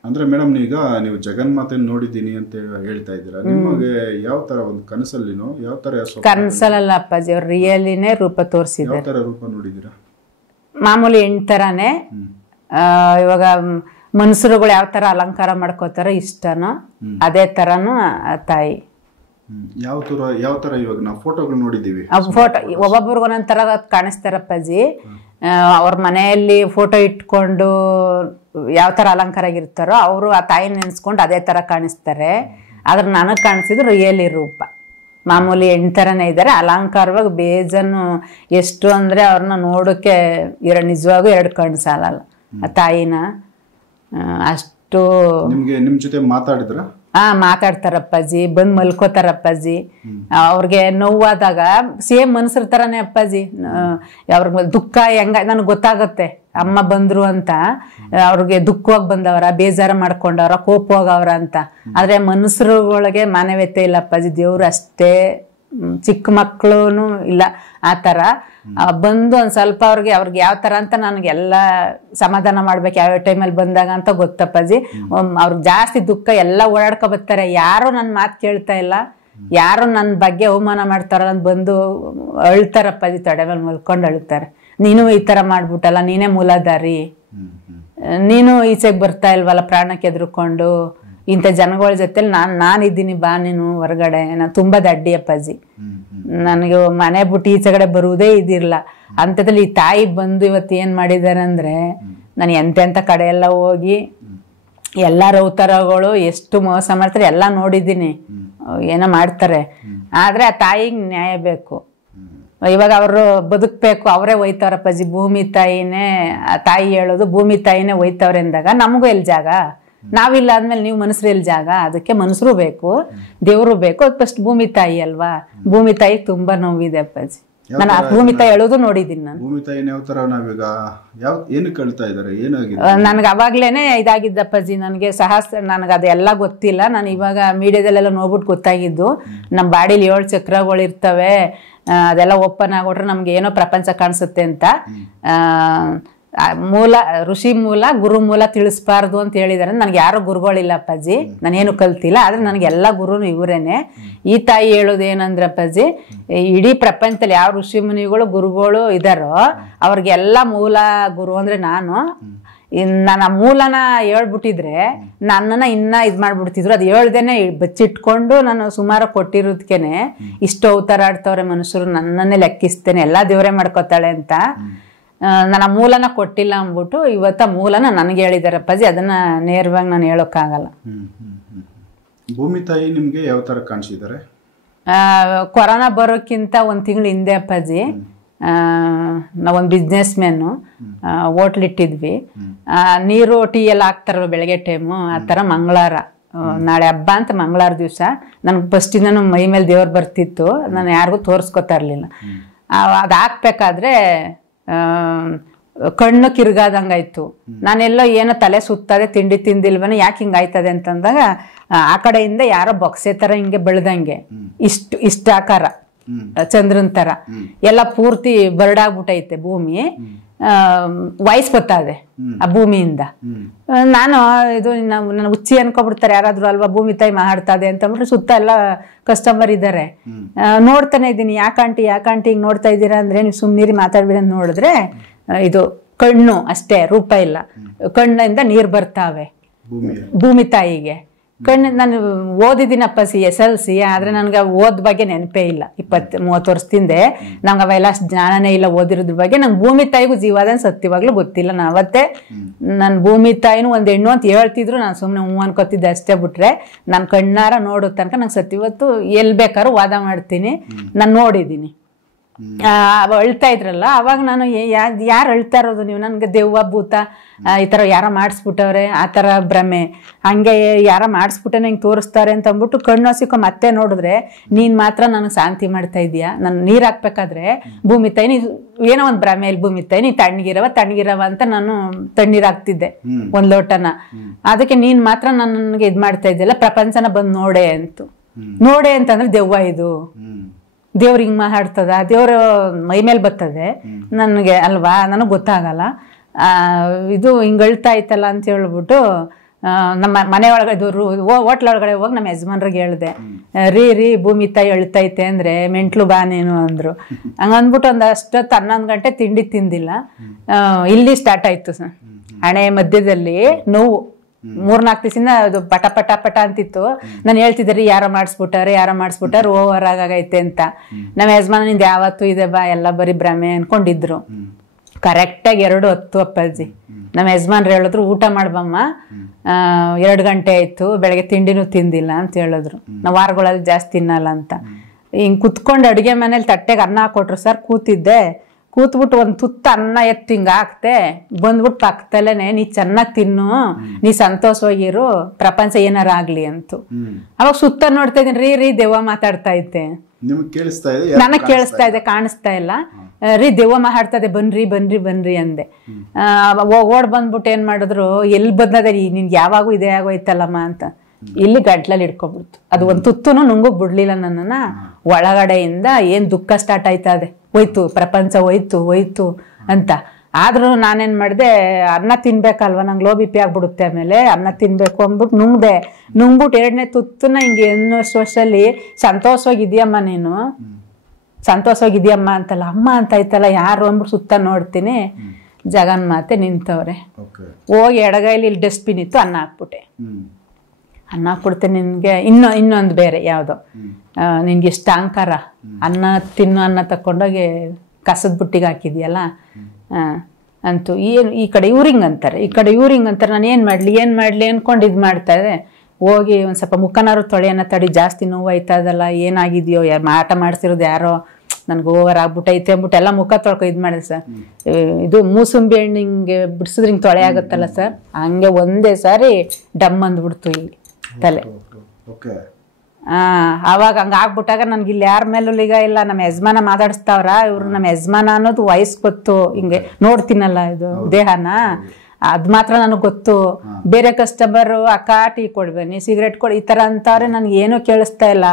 ಅಂದ್ರೆ ಮೇಡಮ್ ಈಗ ನೀವು ಜಗನ್ಮಾತೆ ನೋಡಿದ್ದೀನಿ ಅಂತ ಹೇಳ್ತಾ ಇದ್ದೀರಾ, ನಿಮಗೆ ಯಾವ ತರ ಒಂದು ಕನಸಲ್ಲಿನೋ ಯಾವ ತರ ಕನಸಲ್ಲ ಅಪ್ಪಾಜಿ, ಅವ್ರು ರಿಯಲಿನೇ ರೂಪ ತೋರಿಸಿದ್ರು. ಯಾವ ತರ ರೂಪ ನೋಡಿದ್ದೀರಾ? ಮಾಮೂಲಿ ಹೆಣ್ಣು ಥರನೇ. ಇವಾಗ ಮನುಷ್ಯರುಗಳು ಯಾವ ಥರ ಅಲಂಕಾರ ಮಾಡ್ಕೋತಾರೋ ಇಷ್ಟನೋ ಅದೇ ಥರನೂ ತಾಯಿ. ಯಾವ ತರ ಇವಾಗ ನಾವು ಫೋಟೋಗಳು ನೋಡಿದ್ದೀವಿ, ಫೋಟೋ ಒಬ್ಬೊಬ್ರಿಗೆ ಒಂದೊಂದು ಥರ ಕಾಣಿಸ್ತಾರಪ್ಪಾಜಿ. ಅವ್ರ ಮನೆಯಲ್ಲಿ ಫೋಟೋ ಇಟ್ಕೊಂಡು ಯಾವ ಥರ ಅಲಂಕಾರ ಆಗಿರ್ತಾರೋ ಅವರು ಆ ತಾಯಿನ ನೆನೆಸ್ಕೊಂಡು ಅದೇ ಥರ ಕಾಣಿಸ್ತಾರೆ. ಆದ್ರೆ ನನಗೆ ಕಾಣಿಸಿದ್ರು ರಿಯಲಿ ರೂಪ. ಮಾಮೂಲಿ ಹೆಣ್ಣು ಥರನೇ ಇದ್ದಾರೆ, ಅಲಂಕಾರವಾಗಿ ಬೇಜನ್ನು. ಎಷ್ಟು ಅಂದರೆ ಅವ್ರನ್ನ ನೋಡೋಕ್ಕೆ ನಿಜವಾಗೂ ಎರಡು ಕಣ್ಣು ಸಾಲಲ್ಲ ಆ ತಾಯಿನ. ಅಷ್ಟು ನಿಮ್ಮ ಜೊತೆ ಮಾತಾಡಿದ್ರ? ಮಾತಾಡ್ತಾರಪ್ಪಾಜಿ, ಬಂದು ಮಲ್ಕೋತಾರಪ್ಪಾಜಿ. ಅವ್ರಿಗೆ ನೋವಾದಾಗ ಸೇಮ್ ಮನುಷ್ಯರ ಥರನೇ ಅಪ್ಪಾಜಿ. ಅವ್ರಿಗೆ ದುಃಖ ಹೆಂಗ ನನಗೆ ಗೊತ್ತಾಗುತ್ತೆ, ಅಮ್ಮ ಬಂದರು ಅಂತ. ಅವ್ರಿಗೆ ದುಃಖವಾಗಿ ಬಂದವರ, ಬೇಜಾರು ಮಾಡ್ಕೊಂಡವ್ರ, ಕೋಪವಾಗವ್ರ ಅಂತ. ಆದರೆ ಮನುಷ್ಯರುಗಳಿಗೆ ಮಾನವೀಯತೆ ಇಲ್ಲ ಅಪ್ಪಾಜಿ. ದೇವ್ರು ಅಷ್ಟೇ, ಚಿಕ್ಕ ಮಕ್ಕಳು ಇಲ್ಲ ಆ ಥರ. ಬಂದು ಒಂದು ಸ್ವಲ್ಪ ಅವ್ರಿಗೆ ಯಾವ ಥರ ಅಂತ ನನಗೆಲ್ಲ ಸಮಾಧಾನ ಮಾಡ್ಬೇಕು ಯಾವ ಟೈಮಲ್ಲಿ ಬಂದಾಗ ಅಂತ ಗೊತ್ತಪ್ಪಾಜಿ. ಅವ್ರಿಗೆ ಜಾಸ್ತಿ ದುಃಖ ಎಲ್ಲ ಓಡಾಡ್ಕೊ ಬರ್ತಾರೆ. ಯಾರು ನನ್ನ ಮಾತು ಕೇಳ್ತಾ ಇಲ್ಲ, ಯಾರು ನನ್ನ ಬಗ್ಗೆ ಅವಮಾನ ಮಾಡ್ತಾರಲ್ಲ ಅಂತ ಬಂದು ಅಳ್ತಾರಪ್ಪಾಜಿ. ತೊಡೆ ಮೇಲೆ ಮಲ್ಕೊಂಡು ಅಳ್ತಾರೆ. ನೀನು ಈ ಥರ ಮಾಡ್ಬಿಟ್ಟಲ್ಲ, ನೀನೇ ಮೂಲಾಧಾರಿ, ನೀನು ಈಚೆಗೆ ಬರ್ತಾ ಇಲ್ವಲ್ಲ ಪ್ರಾಣಕ್ಕೆ ಎದ್ರುಕೊಂಡು, ಇಂಥ ಜನಗಳ ಜೊತೆಲಿ ನಾನಿದ್ದೀನಿ, ಬಾ ನೀನು ಹೊರಗಡೆ. ನಾನು ತುಂಬ ದಡ್ಡಿ ಅಪ್ಪಾಜಿ, ನನಗೆ ಮನೆ ಬಿಟ್ಟು ಈಚೆಗಡೆ ಬರುವುದೇ ಇದಿರಲ್ಲ. ಅಂಥದ್ರಲ್ಲಿ ಈ ತಾಯಿ ಬಂದು ಇವತ್ತು ಏನು ಮಾಡಿದ್ದಾರೆ ಅಂದರೆ, ನಾನು ಎಂತೆಂಥ ಕಡೆ ಎಲ್ಲ ಹೋಗಿ ಎಲ್ಲ ರೌತರಗಳು ಎಷ್ಟು ಮೋಸ ಮಾಡ್ತಾರೆ ಎಲ್ಲ ನೋಡಿದ್ದೀನಿ. ಏನೋ ಮಾಡ್ತಾರೆ, ಆದರೆ ಆ ತಾಯಿಗೆ ನ್ಯಾಯ ಬೇಕು. ಇವಾಗ ಅವರು ಬದುಕಬೇಕು, ಅವರೇ ಒಯ್ತಾರಪ್ಪಾಜಿ. ಭೂಮಿ ತಾಯಿನೇ ತಾಯಿ ಹೇಳೋದು, ಭೂಮಿ ತಾಯಿನೇ ಒಯ್ತವ್ರೆ ಅಂದಾಗ ನಮಗೂ ಎಲ್ಲಿ ಜಾಗ? ನಾವಿಲ್ಲ ಆದ್ಮೇಲೆ ನೀವು ಮನುಷ್ಯರು ಎಲ್ಲಿ ಜಾಗ? ಅದಕ್ಕೆ ಮನುಷ್ಯರು ಬೇಕು, ದೇವರು ಬೇಕು. ಅದು ಫಸ್ಟ್ ಭೂಮಿ ತಾಯಿ ಅಲ್ವಾ. ಭೂಮಿ ತಾಯಿ ತುಂಬಾ ನೋವಿದೆ ಅಪ್ಪಾಜಿ. ನಾನು ಆ ಭೂಮಿ ತಾಯಿ ಹೇಳೋದು ನೋಡಿದ್ದೀನಿ. ನಾನು ಭೂಮಿ ತಾಯಿನ ಯಾವ ತರ ನಾವೀಗ ಏನಕ್ಕೆ ಕಳ್ತಾ ಇದಾರೆ, ಏನಾಗಿದೆ? ನನಗೆ ಅವಾಗ್ಲೇನೆ ಇದಾಗಿದ್ದಪ್ಪಾಜಿ. ನನಗೆ ನನಗೆ ಅದೆಲ್ಲ ಗೊತ್ತಿಲ್ಲ. ನಾನು ಇವಾಗ ಮೀಡಿಯಾದಲ್ಲೆಲ್ಲ ನೋಡ್ಬಿಟ್ಟು ಗೊತ್ತಾಗಿದ್ದು, ನಮ್ಮ ಬಾಡಿಲಿ 7 ಚಕ್ರಗಳು ಇರ್ತವೆ, ಅದೆಲ್ಲ ಓಪನ್ ಆಗೋಟ್ರೆ ನಮ್ಗೆ ಏನೋ ಪ್ರಪಂಚ ಕಾಣಿಸುತ್ತೆ ಅಂತ. ಮೂಲ ಋಷಿ ಮೂಲ ಗುರು ಮೂಲ ತಿಳಿಸ್ಬಾರ್ದು ಅಂತ ಹೇಳಿದಾರೆ. ನನಗೆ ಯಾರು ಗುರುಗಳಿಲ್ಲ ಅಪ್ಪಾಜಿ, ನಾನೇನು ಕಲ್ತಿಲ್ಲ. ಆದ್ರೆ ನನಗೆಲ್ಲ ಗುರುನು ಇವರೇನೆ. ಈ ತಾಯಿ ಹೇಳೋದು ಏನಂದ್ರೆ ಅಪ್ಪಾಜಿ, ಇಡೀ ಪ್ರಪಂಚದಲ್ಲಿ ಯಾವ ಋಷಿ ಮುನಿಗಳು ಗುರುಗಳು ಇದಾರೋ ಅವ್ರಿಗೆಲ್ಲ ಮೂಲ ಗುರು ಅಂದ್ರೆ ನಾನು ಆ ಮೂಲನ ಹೇಳ್ಬಿಟ್ಟಿದ್ರೆ ನನ್ನನ್ನ ಇನ್ನ ಇದ್ ಮಾಡ್ಬಿಡ್ತಿದ್ರು. ಅದು ಹೇಳ್ದೇನೆ ಬಚ್ಚಿಟ್ಕೊಂಡು ನಾನು ಸುಮಾರು ಕೊಟ್ಟಿರೋದಕ್ಕೇನೆ ಇಷ್ಟು ಅವತಾರ ಆಡ್ತವ್ರೆ ಮನುಷ್ಯರು, ನನ್ನನ್ನೇ ಲೆಕ್ಕಿಸ್ತೇನೆ, ಎಲ್ಲಾ ದೇವರೇ ಮಾಡ್ಕೋತಾಳೆ ಅಂತ. ನನ್ನ ಮೂಲನ ಕೊಟ್ಟಿಲ್ಲ ಅಂದ್ಬಿಟ್ಟು ಇವತ್ತ ಮೂಲನ ನನಗೆ ಹೇಳಿದಾರೆ ಅಪ್ಪಾಜಿ. ಅದನ್ನ ನೇರವಾಗಿ ನಾನು ಹೇಳೋಕ್ಕಾಗಲ್ಲ. ಭೂಮಿ ತಾಯಿ ನಿಮ್ಗೆ ಯಾವ ತರ ಕಾಣಿಸಿದ್ದಾರೆ? ಕೊರೋನಾ ಬರೋಕ್ಕಿಂತ 1 ತಿಂಗಳು ಹಿಂದೆ ಅಪ್ಪಾಜಿ, ನಾವೊಂದು ಬಿಸ್ನೆಸ್ ಮ್ಯಾನು ಹೋಟ್ಲ್ ಇಟ್ಟಿದ್ವಿ. ನೀರು ಟೀ ಎಲ್ಲ ಹಾಕ್ತಾರಲ್ಲ ಬೆಳಗ್ಗೆ ಟೈಮು, ಆ ಥರ ಮಂಗಳವಾರ, ನಾಳೆ ಹಬ್ಬ ಅಂತ ಮಂಗಳವಾರ ದಿವಸ ನನಗೆ ಫಸ್ಟಿಂದನೂ ಮೈ ಮೇಲೆ ದೇವ್ರು ಬರ್ತಿತ್ತು. ನಾನು ಯಾರಿಗೂ ತೋರಿಸ್ಕೊತಾ ಇರಲಿಲ್ಲ. ಅದು ಹಾಕ್ಬೇಕಾದ್ರೆ ಕಣ್ಣು ಕಿರ್ಗಾದಂಗಾಯ್ತು. ನಾನೆಲ್ಲೋ ಏನೋ ತಲೆ ಸುತ್ತದೆ, ತಿಂಡಿ ತಿಂದಿಲ್ವನ, ಯಾಕೆ ಹಿಂಗಾಯ್ತದೆ ಅಂತಂದಾಗ ಆ ಕಡೆಯಿಂದ ಯಾರೋ ಬೊಕ್ಸೆ ತರ ಹಿಂಗೆ ಬೆಳ್ದಂಗೆ ಇಷ್ಟ ಆಕಾರ, ಚಂದ್ರನ್ ತರ ಎಲ್ಲ ಪೂರ್ತಿ ಬರ್ಡಾಗ್ಬಿಟ್ಟೈತೆ ಭೂಮಿ. ವಾಯ್ಸ್ ಬರ್ತದೆ ಆ ಭೂಮಿಯಿಂದ. ನಾನು ಇದು ನನ್ನ ಹುಚ್ಚಿ ಅನ್ಕೊಬಿಡ್ತಾರೆ ಯಾರಾದ್ರೂ ಅಲ್ವಾ, ಭೂಮಿ ತಾಯಿ ಮಾತಾಡ್ತದೆ ಅಂತ ಅಂದ್ಬಿಟ್ಟು ಸುತ್ತ ಎಲ್ಲ ಕಸ್ಟಮರ್ ಇದ್ದಾರೆ. ನೋಡ್ತಾನೆ ಇದ್ದೀನಿ, ಯಾಕಂಟಿ ಹಿಂಗ್ ನೋಡ್ತಾ ಇದ್ದೀರಾ ಅಂದ್ರೆ, ನೀವು ಸುಮ್ನೀರಿ ಮಾತಾಡ್ಬಿಡಿ ಅಂತ ನೋಡಿದ್ರೆ ಇದು ಕಣ್ಣು ಅಷ್ಟೇ, ರೂಪ ಇಲ್ಲ. ಕಣ್ಣಿಂದ ನೀರ್ ಬರ್ತಾವೆ ಭೂಮಿ ತಾಯಿಗೆ. ಕಣ್ಣು ನಾನು ಓದಿದ್ದೀನಪ್ಪ SLC, ಆದ್ರೆ ನನ್ಗೆ ಓದ್ ಬಗ್ಗೆ ನೆನಪೇ ಇಲ್ಲ. 20-30 ವರ್ಷದಿಂದ ನಮ್ಗೆ ಅವೆಲ್ಲ ಜ್ಞಾನನೇ ಇಲ್ಲ ಓದಿರೋದ್ರ ಬಗ್ಗೆ. ನಂಗೆ ಭೂಮಿ ತಾಯಿಗೂ ಜೀವಾದ ಸತ್ಯವಾಗ್ಲೂ ಗೊತ್ತಿಲ್ಲ. ನಾನು ಅವತ್ತೇ ನನ್ನ ಭೂಮಿ ತಾಯಿನೂ ಒಂದು ಹೆಣ್ಣು ಅಂತ ಹೇಳ್ತಿದ್ರು, ನಾನು ಸುಮ್ಮನೆ ಹ್ಞೂ ಅನ್ಕೋತಿದ್ದೆ ಅಷ್ಟೇ. ಬಿಟ್ರೆ ನಾನು ಕಣ್ಣಾರ ನೋಡೋ ತನಕ ನಂಗೆ ಸತ್ಯವತ್ತು ಎಲ್ಲಿ ಬೇಕಾದ್ರೂ ವಾದ ಮಾಡ್ತೀನಿ. ನಾನು ನೋಡಿದ್ದೀನಿ. ಅಳ್ತಾ ಇದ್ರಲ್ಲ ಅವಾಗ ನಾನು ಯಾರು ಅಳ್ತಾ ಇರೋದು ನೀವು, ನನ್ಗೆ ದೆವ್ವ ಭೂತ ಈ ತರ ಯಾರ ಮಾಡಿಸ್ಬಿಟ್ಟವ್ರೆ ಆ ತರ ಭ್ರಮೆ, ಹಂಗೆ ಯಾರ ಮಾಡಿಸ್ಬಿಟ್ಟೆ ನಂಗೆ ತೋರಿಸ್ತಾರೆ ಅಂತ ಅಂದ್ಬಿಟ್ಟು ಕಣ್ಣು ಹಸಿಕೊ ಮತ್ತೆ ನೋಡಿದ್ರೆ ನೀನ್ ಮಾತ್ರ ನನಗೆ ಶಾಂತಿ ಮಾಡ್ತಾ ಇದೀಯಾ. ನಾನು ನೀರ್ ಹಾಕ್ಬೇಕಾದ್ರೆ ಭೂಮಿ ತಾಯಿ ನೀ ಏನೋ ಒಂದು ಭ್ರಮೆಯಲ್ಲಿ ಭೂಮಿ ತಾಯಿ ನೀ ತಣ್ಣಗಿರವ ಅಂತ ನಾನು ತಣ್ಣೀರ್ ಹಾಕ್ತಿದ್ದೆ 1 ಲೋಟನ. ಅದಕ್ಕೆ ನೀನ್ ಮಾತ್ರ ನನಗೆ ಇದ್ ಮಾಡ್ತಾ ಇದ್ದಿಲ್ಲ, ಪ್ರಪಂಚನ ಬಂದು ನೋಡೆ ಅಂತಂದ್ರೆ ದೆವ್ವ ಇದು, ದೇವ್ರ ಹಿಂಗ್ ಮಾತಾಡ್ತದ, ದೇವ್ರ ಮೈ ಮೇಲೆ ಬರ್ತದೆ ನನಗೆ ಅಲ್ವಾ, ನನಗೆ ಗೊತ್ತಾಗಲ್ಲ. ಇದು ಹಿಂಗ್ ಅಳ್ತಾ ಇತ್ತಲ್ಲ ಅಂತ ಹೇಳ್ಬಿಟ್ಟು ನಮ್ಮ ಮನೆ ಒಳಗಡೆ ಹೋಟ್ಲ್ ಒಳಗಡೆ ಹೋಗಿ ನಮ್ಮ ಯಜಮಾನ್ರಿಗೆ ಹೇಳ್ದೆ, ರೀ ಭೂಮಿ ತಾಯಿ ಅಳ್ತೈತೆ ಅಂದ್ರೆ ಮೆಂಟ್ಲು ಬಾ ನೀನು ಅಂದ್ರು. ಹಂಗಂದ್ಬಿಟ್ಟು ಒಂದಷ್ಟೊತ್ತು 11 ಗಂಟೆ ತಿಂಡಿ ತಿಂದಿಲ್ಲ. ಇಲ್ಲಿ ಸ್ಟಾರ್ಟ್ ಆಯ್ತು ಸರ್, ಹಣೆ ಮಧ್ಯದಲ್ಲಿ ನೋವು. 3-4 ದಿವಸದಿಂದ ಅದು ಪಟ ಪಟ ಪಟ ಅಂತಿತ್ತು. ನಾನು ಹೇಳ್ತಿದ್ದೆ ರೀ ಯಾರೋ ಮಾಡಿಸ್ಬಿಟ್ಟಾರೆ ಓವರ್ ಆಗೈತೆ ಅಂತ. ನಮ್ಮ ಯಜಮಾನ ನಿಂದ ಯಾವತ್ತೂ ಇದೆ ಬಾ, ಎಲ್ಲ ಬರೀ ಭ್ರಮೆ ಅನ್ಕೊಂಡಿದ್ರು. ಕರೆಕ್ಟಾಗಿ 2:10 ಅಪ್ಪಾಜಿ ನಮ್ಮ ಯಜಮಾನ್ರು ಹೇಳಿದ್ರು, ಊಟ ಮಾಡ್ಬಮ್ಮ, 2 ಗಂಟೆ ಆಯ್ತು, ಬೆಳಗ್ಗೆ ತಿಂಡಿನೂ ತಿಂದಿಲ್ಲ ಅಂತ ಹೇಳಿದ್ರು. ನಾವು ವಾರಗಳಲ್ಲಿ ಜಾಸ್ತಿ ತಿನ್ನಲ್ಲ ಅಂತ. ಹಿಂಗೆ ಕುತ್ಕೊಂಡು ಅಡುಗೆ ಮನೇಲಿ ತಟ್ಟೆಗೆ ಅನ್ನ ಹಾಕೊಟ್ರು ಸರ್. ಕೂತ್ಬಿಟ್ಟು ಒಂದು ತುತ್ತ ಅನ್ನ ಎತ್ತು ಹಿಂಗೆ ಹಾಕ್ತೆ, ಬಂದ್ಬಿಟ್ಟು ಪಕ್ಕದಲ್ಲೇನೆ ನೀ ಚೆನ್ನಾಗಿ ತಿನ್ನು, ನೀ ಸಂತೋಷವಾಗಿರು, ಪ್ರಪಂಚ ಏನಾರ ಆಗ್ಲಿ ಅಂತು. ಅವಾಗ ಸುತ್ತ ನೋಡ್ತಾ ಇದ್ದೀನಿ, ರೀ ದೆವ್ವ ಮಾತಾಡ್ತಾ ಇದ್ದೆ. ನನಗೆ ಕೇಳಿಸ್ತಾ ಇದೆ, ಕಾಣಿಸ್ತಾ ಇಲ್ಲ. ರೀ ದೆವ್ವ ಮಾತಾಡ್ತದೆ, ಬನ್ರಿ ಅಂದೆ. ಓಡ್ ಬಂದ್ಬಿಟ್ಟು ಏನ್ ಮಾಡಿದ್ರು, ಎಲ್ಲಿ ಬದಲದ ನಿನ್ಗೆ ಯಾವಾಗೂ ಇದೇ ಆಗೋಯ್ತಲ್ಲಮ್ಮ ಅಂತ. ಇಲ್ಲಿ ಗಂಟ್ಲಲ್ಲಿ ಹಿಡ್ಕೊಬಿಡ್ತು. ಅದು ಒಂದು ತುತ್ತುನು ನುಂಗೋಗ್ ಬಿಡ್ಲಿಲ್ಲ ನನ್ನನ್ನ. ಒಳಗಡೆಯಿಂದ ಏನ್ ದುಃಖ ಸ್ಟಾರ್ಟ್ ಆಯ್ತದೆ, ಹೋಯ್ತು ಪ್ರಪಂಚ, ಹೋಯ್ತು ಅಂತ. ಆದ್ರೂ ನಾನೇನ್ ಮಾಡಿದೆ, ಅನ್ನ ತಿನ್ಬೇಕಲ್ವ, ನಂಗೆ ಲೋ BP ಆಗ್ಬಿಡುತ್ತೆ, ಆಮೇಲೆ ಅನ್ನ ತಿನ್ಬೇಕು ಅಂದ್ಬಿಟ್ಟು ನುಂಗ್ಬಿಟ್ಟು 2ನೇ ತುತ್ತನ್ನ ಹಿಂಗೆ ವರ್ಷದಲ್ಲಿ ಸಂತೋಷವಾಗಿದ್ಯಮ್ಮ ನೀನು, ಸಂತೋಷವಾಗಿದ್ಯಮ್ಮ ಅಂತಲ್ಲ, ಅಮ್ಮ ಅಂತ ಆಯ್ತಲ್ಲ ಯಾರು ಅಂದ್ಬಿಟ್ಟು ಸುತ್ತ ನೋಡ್ತೀನಿ, ಜಗನ್ಮಾತೆ ನಿಂತವ್ರೆ. ಹೋಗಿ ಎಡಗೈಲಿ ಇಲ್ಲಿ ಡಸ್ಟ್ಬಿನ್ ಇತ್ತು, ಅನ್ನ ಹಾಕ್ಬಿಟ್ಟೆ. ನಿನ್ಗೆ ಇನ್ನೊಂದು ಬೇರೆ ಯಾವ್ದೋ, ನಿನ್ಗೆ ಇಷ್ಟ ಅಹಂಕಾರ, ಅನ್ನ ತಕೊಂಡೋಗಿ ಕಸದ ಬುಟ್ಟಿಗೆ ಹಾಕಿದ್ಯಲ್ಲ ಅಂತೂ. ಏನು ಈ ಕಡೆ ಇವ್ರಿಂಗ್ ಅಂತಾರೆ, ನಾನು ಏನ್ ಮಾಡ್ಲಿ ಅನ್ಕೊಂಡು ಇದ್ ಮಾಡ್ತಾ ಇದೆ. ಹೋಗಿ ಒಂದ್ ಸ್ವಲ್ಪ ಮುಖನಾರು ತೊಳೆಯನ್ನ ತಡಿ, ಜಾಸ್ತಿ ನೋವು ಆಯ್ತದಲ್ಲ, ಏನಾಗಿದ್ಯೋ, ಮಾಟ ಮಾಡ್ಸಿರೋದು ಯಾರೋ, ನನ್ಗೆ ಓವರ್ ಆಗ್ಬಿಟ್ಟೈತೆ ಅಂದ್ಬಿಟ್ಟು ಎಲ್ಲ ಮುಖ ತೊಳ್ಕೊ ಇದ್ ಮಾಡಿದೆ ಸರ್. ಇದು ಮೂಸಂಬಿ ಹಣ್ಣು ಹಿಂಗೆ ಬಿಡಿಸಿದ್ರೆ ಹಿಂಗೆ ತೊಳೆ ಆಗುತ್ತಲ್ಲ ಸರ್, ಹಂಗೆ ಒಂದೇ ಸಾರಿ ಡಮ್ ಅಂದ್ಬಿಡ್ತು ಇಲ್ಲಿ ತಲೆ. ಅವಾಗ ಹಂಗ ಆಗ್ಬಿಟ್ಟಾಗ ನನ್ಗೆ ಇಲ್ಲಿ ಯಾರ ಮೇಲೂ ಈಗ ಇಲ್ಲ. ನಮ್ಮ ಯಜಮಾನ ಮಾತಾಡಿಸ್ತಾವ್ರ, ಇವ್ರು ನಮ್ಮ ಯಜಮಾನ ಅನ್ನೋದು ವಯಸ್ಸು ಗೊತ್ತು, ಹಿಂಗೆ ನೋಡ್ತೀನಲ್ಲ ಇದು ದೇಹನ, ಅದ್ ಮಾತ್ರ ನನಗೆ ಗೊತ್ತು. ಬೇರೆ ಕಸ್ಟಮರು ಅಕ್ಕ ಟೀ ಕೊಡ್ಬೇನಿ, ಸಿಗರೇಟ್ ಕೊಡಿ, ಈ ತರ ಅಂತವ್ರೆ. ನನ್ಗೆ ಏನೂ ಕೇಳಿಸ್ತಾ ಇಲ್ಲ.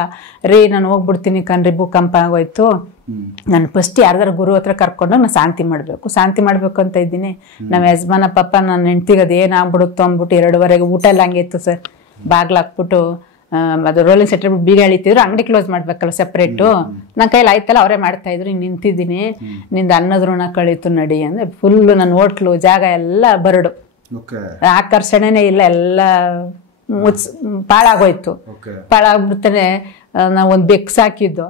ರೀ ನಾನು ಹೋಗ್ಬಿಡ್ತೀನಿ ಕಣ್ರಿ, ಭೂಕಂಪ ಆಗೋಯ್ತು, ನಾನು ಫಸ್ಟ್ ಯಾರ್ದಾರ ಗುರು ಹತ್ರ ಕರ್ಕೊಂಡು ನಾನು ಶಾಂತಿ ಮಾಡ್ಬೇಕು ಅಂತ ಇದ್ದೀನಿ. ನಮ್ಮ ಯಜಮಾನ ಪಾಪ ನನ್ನ ಹೆಂಡ್ತಿಗೆ ಅದು ಏನಾಗ್ಬಿಡುತ್ತೋ ಅಂದ್ಬಿಟ್ಟು 2:15 ಊಟ ಎಲ್ಲ ಹಂಗೆ ಇತ್ತು ಸರ್. ಬಾಗ್ಲಾಕ್ಬಿಟ್ಟು ಅದು ರೋಲಿಂಗ್ ಸೆಟ್ ಬೀಗ ಎಳಿತಿದ್ರು, ಅಂಗಡಿ ಕ್ಲೋಸ್ ಮಾಡ್ಬೇಕಲ್ಲ ಸೆಪ್ರೇಟು. ನನ್ನ ಕೈಲಿ ಆಯ್ತಲ್ಲ, ಅವರೇ ಮಾಡ್ತಾ ಇದ್ರು. ಹಿಂಗೆ ನಿಂತಿದ್ದೀನಿ, ನಿಂದ ಅನ್ನದ ಋಣ ಕಳೀತು ನಡಿ ಅಂದ್ರೆ ಫುಲ್ಲು ನನ್ನ ಹೋಟ್ಲು ಜಾಗ ಎಲ್ಲ ಬರಡು, ಆಕರ್ಷಣೆನೇ ಇಲ್ಲ, ಎಲ್ಲ ಪಾಳಾಗೋಯ್ತು. ಪಾಳಾಗ್ಬಿಡ್ತಾನೆ. ನಾವು ಒಂದು ಬೆಕ್ಸ್ ಹಾಕಿದ್ದು,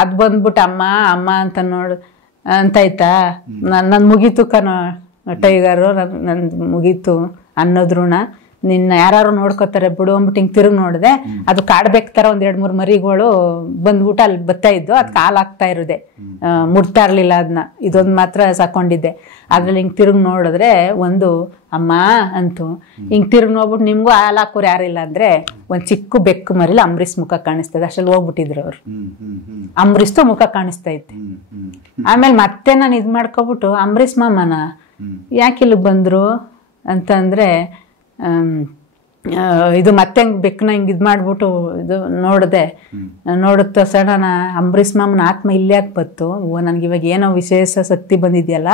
ಅದು ಬಂದ್ಬಿಟ್ಟು ಅಮ್ಮ ಅಂತ ಅಂತಾಯ್ತಾ, ನನ್ ಮುಗೀತು ಕಣೋ ಟೈಗರು, ನನ್ ಮುಗೀತು ಅನ್ನೋದ್ ಋಣ. ನಿನ್ನ ಯಾರು ನೋಡ್ಕೋತಾರೆ ಬಿಡು ಅಂದ್ಬಿಟ್ಟು ಹಿಂಗೆ ತಿರುಗಿ ನೋಡಿದೆ, ಅದು ಕಾಡ್ಬೇಕು ತರ 1-2-3 ಮರಿಗಳು ಬಂದ್ಬಿಟ್ಟು ಅಲ್ಲಿ ಬರ್ತಾ ಇದ್ದು, ಅದು ಕಾಲು ಹಾಕ್ತಾ ಇರೋದೆ, ಮುಟ್ತಾ ಇರ್ಲಿಲ್ಲ ಅದನ್ನ. ಇದೊಂದು ಮಾತ್ರ ಸಾಕೊಂಡಿದ್ದೆ. ಅದ್ರಲ್ಲಿ ಹಿಂಗೆ ತಿರುಗಿ ನೋಡಿದ್ರೆ ಒಂದು ಅಮ್ಮ ಅಂತು. ಹಿಂಗೆ ತಿರುಗಿ ನೋಡ್ಬಿಟ್ಟು ನಿಮ್ಗೂ ಹಾಲು ಹಾಕೋರು ಯಾರಿಲ್ಲ ಅಂದ್ರೆ ಒಂದ್ ಚಿಕ್ಕ ಬೆಕ್ಕು ಮರಿಲಿ ಅಂಬರೀಷ್ ಮುಖ ಕಾಣಿಸ್ತದೆ. ಅಷ್ಟಲ್ಲಿ ಹೋಗ್ಬಿಟ್ಟಿದ್ರು ಅವ್ರು, ಅಂಬರೀಷ್ದು ಮುಖ ಕಾಣಿಸ್ತಾ ಇತ್ತು. ಆಮೇಲೆ ಮತ್ತೆ ನಾನು ಇದ್ ಮಾಡ್ಕೊಬಿಟ್ಟು ಅಂಬರೀಷ್ ಮಾಮನ ಯಾಕೆ ಇಲ್ಲಿಗೆ ಬಂದ್ರು ಅಂತಂದ್ರೆ, ಇದು ಮತ್ತೆ ಹಂಗೆ ಬೆಕ್ಕನ ಹಿಂಗೆ ಇದು ಮಾಡ್ಬಿಟ್ಟು ಇದು ನೋಡುತ್ತ ಸಡನ್ ಅಂಬರೀಷ್ ಮಾಮನ ಆತ್ಮ ಇಲ್ಲೇ ಯಾಕೆ ಬತ್ತು, ನನ್ಗೆ ಇವಾಗ ಏನೋ ವಿಶೇಷ ಶಕ್ತಿ ಬಂದಿದೆಯಲ್ಲ,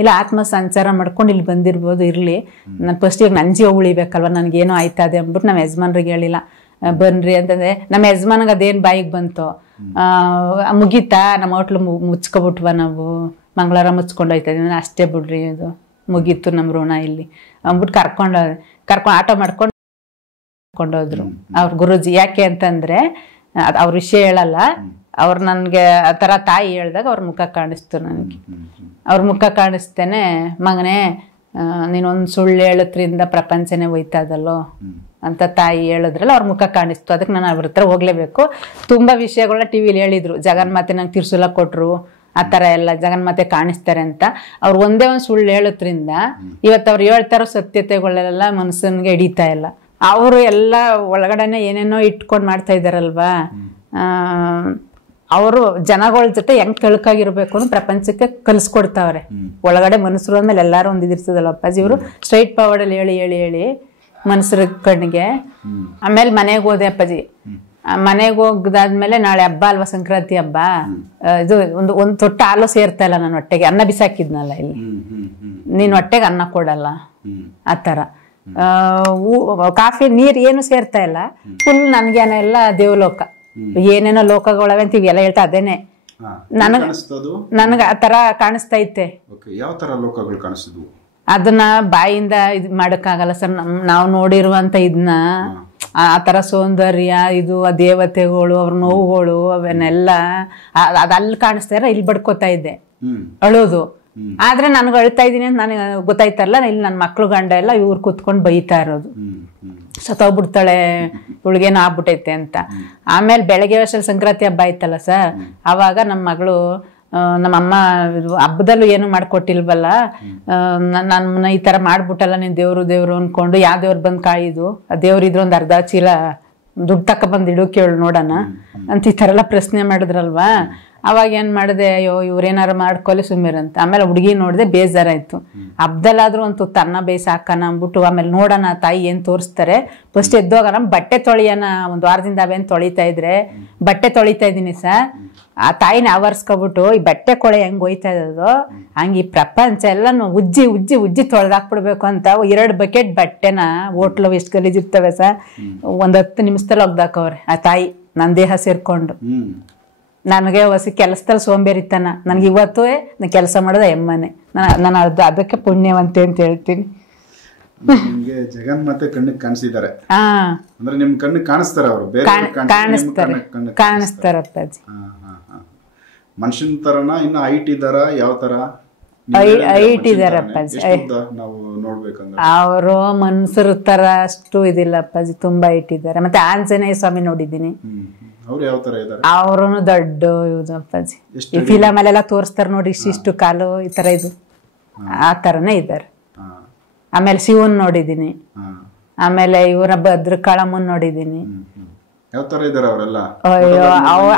ಇಲ್ಲ ಆತ್ಮ ಸಂಚಾರ ಮಾಡ್ಕೊಂಡು ಇಲ್ಲಿ ಬಂದಿರ್ಬೋದು, ಇರ್ಲಿ, ನಾನು ಫಸ್ಟ್ ಈಗ ನನ್ನ ಜೀವ ಉಳಿಬೇಕಲ್ವ, ನನಗೇನೋ ಆಯ್ತದೆ ಅಂದ್ಬಿಟ್ಟು ನಮ್ಮ ಯಜಮಾನ್ರಿಗೆ ಹೇಳಿಲ್ಲ. ಬನ್ರಿ ಅಂತಂದ್ರೆ ನಮ್ಮ ಯಜಮಾನಿಗೆ ಅದೇನು ಬಾಯಿಗೆ ಬಂತು, ಮುಗೀತಾ ನಮ್ಮ ಹೋಟ್ಲು ಮುಚ್ಕೊಬಿಟ್ವ ನಾವು, ಮಂಗಳವಾರ ಮುಚ್ಕೊಂಡು ಹೋಯ್ತಾ ಇದೀನಿ, ಅಷ್ಟೇ ಬಿಡ್ರಿ, ಅದು ಮುಗೀತು ನಮ್ಮ ಋಣ ಇಲ್ಲಿ ಅಂದ್ಬಿಟ್ಟು ಕರ್ಕೊಂಡು ಆಟೋ ಮಾಡ್ಕೊಂಡೋದ್ರು ಅವ್ರ ಗುರುಜಿ. ಯಾಕೆ ಅಂತಂದ್ರೆ ಅವ್ರ ವಿಷಯ ಹೇಳಲ್ಲ, ಅವ್ರು ನನ್ಗೆ ಆ ಥರ ತಾಯಿ ಹೇಳ್ದಾಗ ಅವ್ರ ಮುಖ ಕಾಣಿಸ್ತು ನನಗೆ. ಅವ್ರ ಮುಖ ಕಾಣಿಸ್ತೇನೆ, ಮಗನೇ ನೀನೊಂದು ಸುಳ್ಳು ಹೇಳೋದ್ರಿಂದ ಪ್ರಪಂಚನೇ ಹೋಯ್ತದಲ್ಲೋ ಅಂತ ತಾಯಿ ಹೇಳಿದ್ರಲ್ಲ, ಅವ್ರ ಮುಖ ಕಾಣಿಸ್ತು. ಅದಕ್ಕೆ ನಾನು ಅವ್ರ ಹತ್ರ ಹೋಗ್ಲೇಬೇಕು. ತುಂಬಾ ವಿಷಯಗಳನ್ನ ಟಿವಿಲಿ ಹೇಳಿದ್ರು, ಜಗನ್ಮಾತೆ ನಂಗೆ ತಿರ್ಸುಲ ಕೊಟ್ರು, ಆ ಥರ ಎಲ್ಲ ಜಗನ್ಮಾತೆ ಕಾಣಿಸ್ತಾರೆ ಅಂತ. ಅವ್ರು ಒಂದೇ ಒಂದು ಸುಳ್ಳು ಹೇಳೋದ್ರಿಂದ ಇವತ್ತು ಅವ್ರು ಹೇಳ್ತಾರೋ ಸತ್ಯತೆಗಳೆಲ್ಲ ಮನಸ್ಸನ್ಗೆ ಹಿಡಿತಾ ಇಲ್ಲ. ಅವರು ಎಲ್ಲ ಒಳಗಡೆನೆ ಏನೇನೋ ಇಟ್ಕೊಂಡು ಮಾಡ್ತಾ ಇದ್ದಾರಲ್ವಾ, ಅವರು ಜನಗಳ ಜೊತೆ ಹೆಂಗ್ ಕೆಳಕಾಗಿರ್ಬೇಕು ಅನ್ನೋ ಪ್ರಪಂಚಕ್ಕೆ ಕಲಿಸ್ಕೊಡ್ತಾವ್ರೆ. ಒಳಗಡೆ ಮನುಷ್ಯರು ಅಂದ್ಮೇಲೆ ಎಲ್ಲಾರು ಒಂದಿದಿರ್ತದಲ್ಲ ಅಪ್ಪಾಜಿ. ಇವರು ಸ್ಟ್ರೈಟ್ ಫಾರ್ವರ್ಡ್ ಅಲ್ಲಿ ಹೇಳಿ ಮನುಷ್ಯರ ಕಣ್ಣಿಗೆ. ಆಮೇಲೆ ಮನೆಗೆ ಹೋದೆ ಅಪ್ಪಾಜಿ. ಮನೆಗೆ ಹೋಗದಾದ್ಮೇಲೆ ನಾಳೆ ಹಬ್ಬ ಅಲ್ವಾ, ಸಂಕ್ರಾಂತಿ ಹಬ್ಬ, ಇದು ಒಂದು ತೊಟ್ಟ ಹಾಲು ಸೇರ್ತಾ ಇಲ್ಲ ನನ್ನ ಹೊಟ್ಟೆಗೆ. ಅನ್ನ ಬಿಸಾಕಿದ್ನಲ್ಲ ಇಲ್ಲಿ, ನೀನ್ ಹೊಟ್ಟೆಗೆ ಅನ್ನ ಕೊಡಲ್ಲ ಆ ಥರ. ಕಾಫಿ ನೀರ್ ಏನು ಸೇರ್ತಾ ಇಲ್ಲ, ಫುಲ್ ನನ್ಗೇನ ಎಲ್ಲ ದೇವಲೋಕ, ಏನೇನೋ ಲೋಕಗಳವೆ ಅಂತೀವಿ ಎಲ್ಲ ಹೇಳ್ತಾ ಅದೇನೆ ನನಗ ಆ ತರ ಕಾಣಿಸ್ತೈತೆ. ಯಾವ ತರ ಲೋಕಗಳು ಕಾಣಿಸ್ತದವು? ಅದನ್ನ ಬಾಯಿಂದ ಇದ್ ಮಾಡಕ್ಕಾಗಲ್ಲ ಸರ್. ನಾವು ನೋಡಿರುವಂತ ಇದನ್ನ ಆ ತರ ಸೌಂದರ್ಯ, ಇದು ಆ ದೇವತೆಗಳು, ಅವ್ರ ನೋವುಗಳು ಅವನ್ನೆಲ್ಲ ಅಲ್ಲಿ ಕಾಣಿಸ್ತಾ ಇರ, ಇಲ್ಲಿ ಬಡ್ಕೋತಾ ಇದ್ದೆ ಅಳೋದು. ಆದ್ರೆ ನನ್ಗೆ ಅಳ್ತಾ ಇದೀನಿ ಅಂತ ನನಗೆ ಗೊತ್ತಾಯ್ತಲ್ಲ, ಇಲ್ಲಿ ನನ್ನ ಮಕ್ಳು ಗಂಡ ಎಲ್ಲ ಇವ್ರು ಕುತ್ಕೊಂಡು ಬೈತಾ ಇರೋದು, ಸತ್ತೋಗ್ಬಿಡ್ತಾಳೆ ಹುಳ್ಗೇನೋ ಆಗ್ಬಿಟ್ಟೈತೆ ಅಂತ. ಆಮೇಲೆ ಬೆಳಗ್ಗೆ ವರ್ಷದಲ್ಲಿ ಸಂಕ್ರಾಂತಿ ಹಬ್ಬ ಆಯ್ತಲ್ಲ ಸರ್, ಅವಾಗ ನಮ್ಮ ಮಗಳು ನಮ್ಮಮ್ಮ ಹಬ್ಬದಲ್ಲೂ ಏನು ಮಾಡ್ಕೊಟ್ಟಿಲ್ವಲ್ಲ, ನನ್ನ ಈ ತರ ಮಾಡ್ಬಿಟ್ಟಲ್ಲ ನೀನ್ ದೇವ್ರು ಅನ್ಕೊಂಡು, ಯಾವ ದೇವ್ರು ಬಂದ್ ಕಾಯಿದು, ಆ ದೇವ್ರಿದ್ರು ಒಂದ್ ಅರ್ಧ ಚೀಲ ದುಡ್ಡು ತಕ್ಕ ಬಂದ್ ಇಡು ಕೇಳು ನೋಡೋಣ ಅಂತ ಈ ತರ ಎಲ್ಲ ಪ್ರಶ್ನೆ ಮಾಡಿದ್ರಲ್ವಾ. ಅವಾಗ ಏನ್ ಮಾಡಿದೆ, ಅಯ್ಯೋ ಇವ್ರೇನಾರು ಮಾಡ್ಕೊಲಿ ಸುಮ್ಮಿರಂತ. ಆಮೇಲೆ ಹುಡುಗಿ ನೋಡಿದೆ, ಬೇಜಾರಾಯ್ತು. ಹಬ್ದಲ್ಲಾದ್ರೂ ಒಂದು ತನ್ನ ಬೇಯಿಸಿ ಹಾಕೋಣ ಅಂದ್ಬಿಟ್ಟು, ಆಮೇಲೆ ನೋಡೋಣ ತಾಯಿ ಏನ್ ತೋರಿಸ್ತಾರೆ, ಫಸ್ಟ್ ಎದ್ದೋಗೋಣ ಬಟ್ಟೆ ತೊಳಿಯೋಣ. ಒಂದು ವಾರದಿಂದ ಅವೇನು ತೊಳಿತಾ ಇದ್ರೆ ಬಟ್ಟೆ ತೊಳಿತಾ ಇದ್ದೀನಿ ಸರ್. ಆ ತಾಯಿನ ಆವರ್ಸ್ಕೊಬಿಟ್ಟು ಈ ಬಟ್ಟೆ ಕೊಳೆ ಹೆಂಗ್ ಹೋಯ್ತಾ ಇರೋದು ಹಂಗೆ ಈ ಪ್ರಪಂಚ ಎಲ್ಲಾನು ಉಜ್ಜಿ ಉಜ್ಜಿ ಉಜ್ಜಿ ತೊಳೆದಾಕ್ಬಿಡ್ಬೇಕು ಅಂತ 2 ಬಕೆಟ್ ಬಟ್ಟೆನ ಹೋಟ್ಲು ಎಷ್ಟು ಗಲೀಜಿರ್ತವೆ ಸರ್, ಒಂದ್ 10 ನಿಮಿಷದಲ್ಲಿ ಒಗ್ದಾಕವ್ರೆ ಆ ತಾಯಿ ನನ್ನ ದೇಹ ಸೇರ್ಕೊಂಡು. ನನಗೆ ಹೊಸಿ ಕೆಲಸದಲ್ಲಿ ಸೋಂಬೇರಿತನ, ನನ್ಗೆ ಇವತ್ತು ಕೆಲಸ ಮಾಡೋದ ಎಮ್ಮನೆ. ನಾನು ಅದಕ್ಕೆ ಪುಣ್ಯವಂತೆ ಅಂತ ಹೇಳ್ತೀನಿ. ನಿಮ್ಗೆ ಜಗನ್ಮಾತೆ ಕಣ್ಣಿಗೆ ಕಾಣಿಸಿದ್ದಾರೆ ಅಂದ್ರೆ ನಿಮ್ ಕಣ್ಣಿಗೆ ಕಾಣಿಸ್ತಾರ ಅವರು? ಕಾಣಿಸ್ತಾರಪ್ಪಾಜಿ. ಮನುಷ್ಯನ ತರನ ಇನ್ನು ಹೈಟ್ ಇದಾರ? ಯಾವ ತರ ಹೈಟ್ ಇದಾರಪ್ಪಾಜಿ? ನಾವು ನೋಡ್ಬೇಕಂದ್ರೆ ಅವರು ಮನ್ಸರ ತರ ಅಷ್ಟು ಇದಿಲ್ಲ ಅಪ್ಪಾಜಿ, ತುಂಬಾ ಹೈಟ್ ಇದ್ದಾರೆ. ಮತ್ತೆ ಆಂಜನೇಯ ಸ್ವಾಮಿ ನೋಡಿದ್ದೀನಿ, ಅವ್ರು ಯಾವ ತರ ಇದಾರೆ? ಅವರು ದೊಡ್ಡ ಇದು ಅಪ್ಪಾಜಿ, ಈ ಫಿಲಮ್ ಅಲ್ಲೆಲ್ಲ ತೋರಿಸ್ತಾರ ನೋಡಿ, ಇಷ್ಟು ಕಾಲು ಈ ತರ ಇದು, ಆ ತರನೇ ಇದ್ದಾರೆ. ಆಮೇಲೆ ಶಿವನ್ ನೋಡಿದೀನಿ, ಆಮೇಲೆ ಇವರ ಭದ್ರಕಾಳಮ್ಮನ್ ನೋಡಿದೀನಿ. ಯಾವ ತರ ಇದಾರೆ ಅವರೆಲ್ಲ? ಅಯ್ಯೋ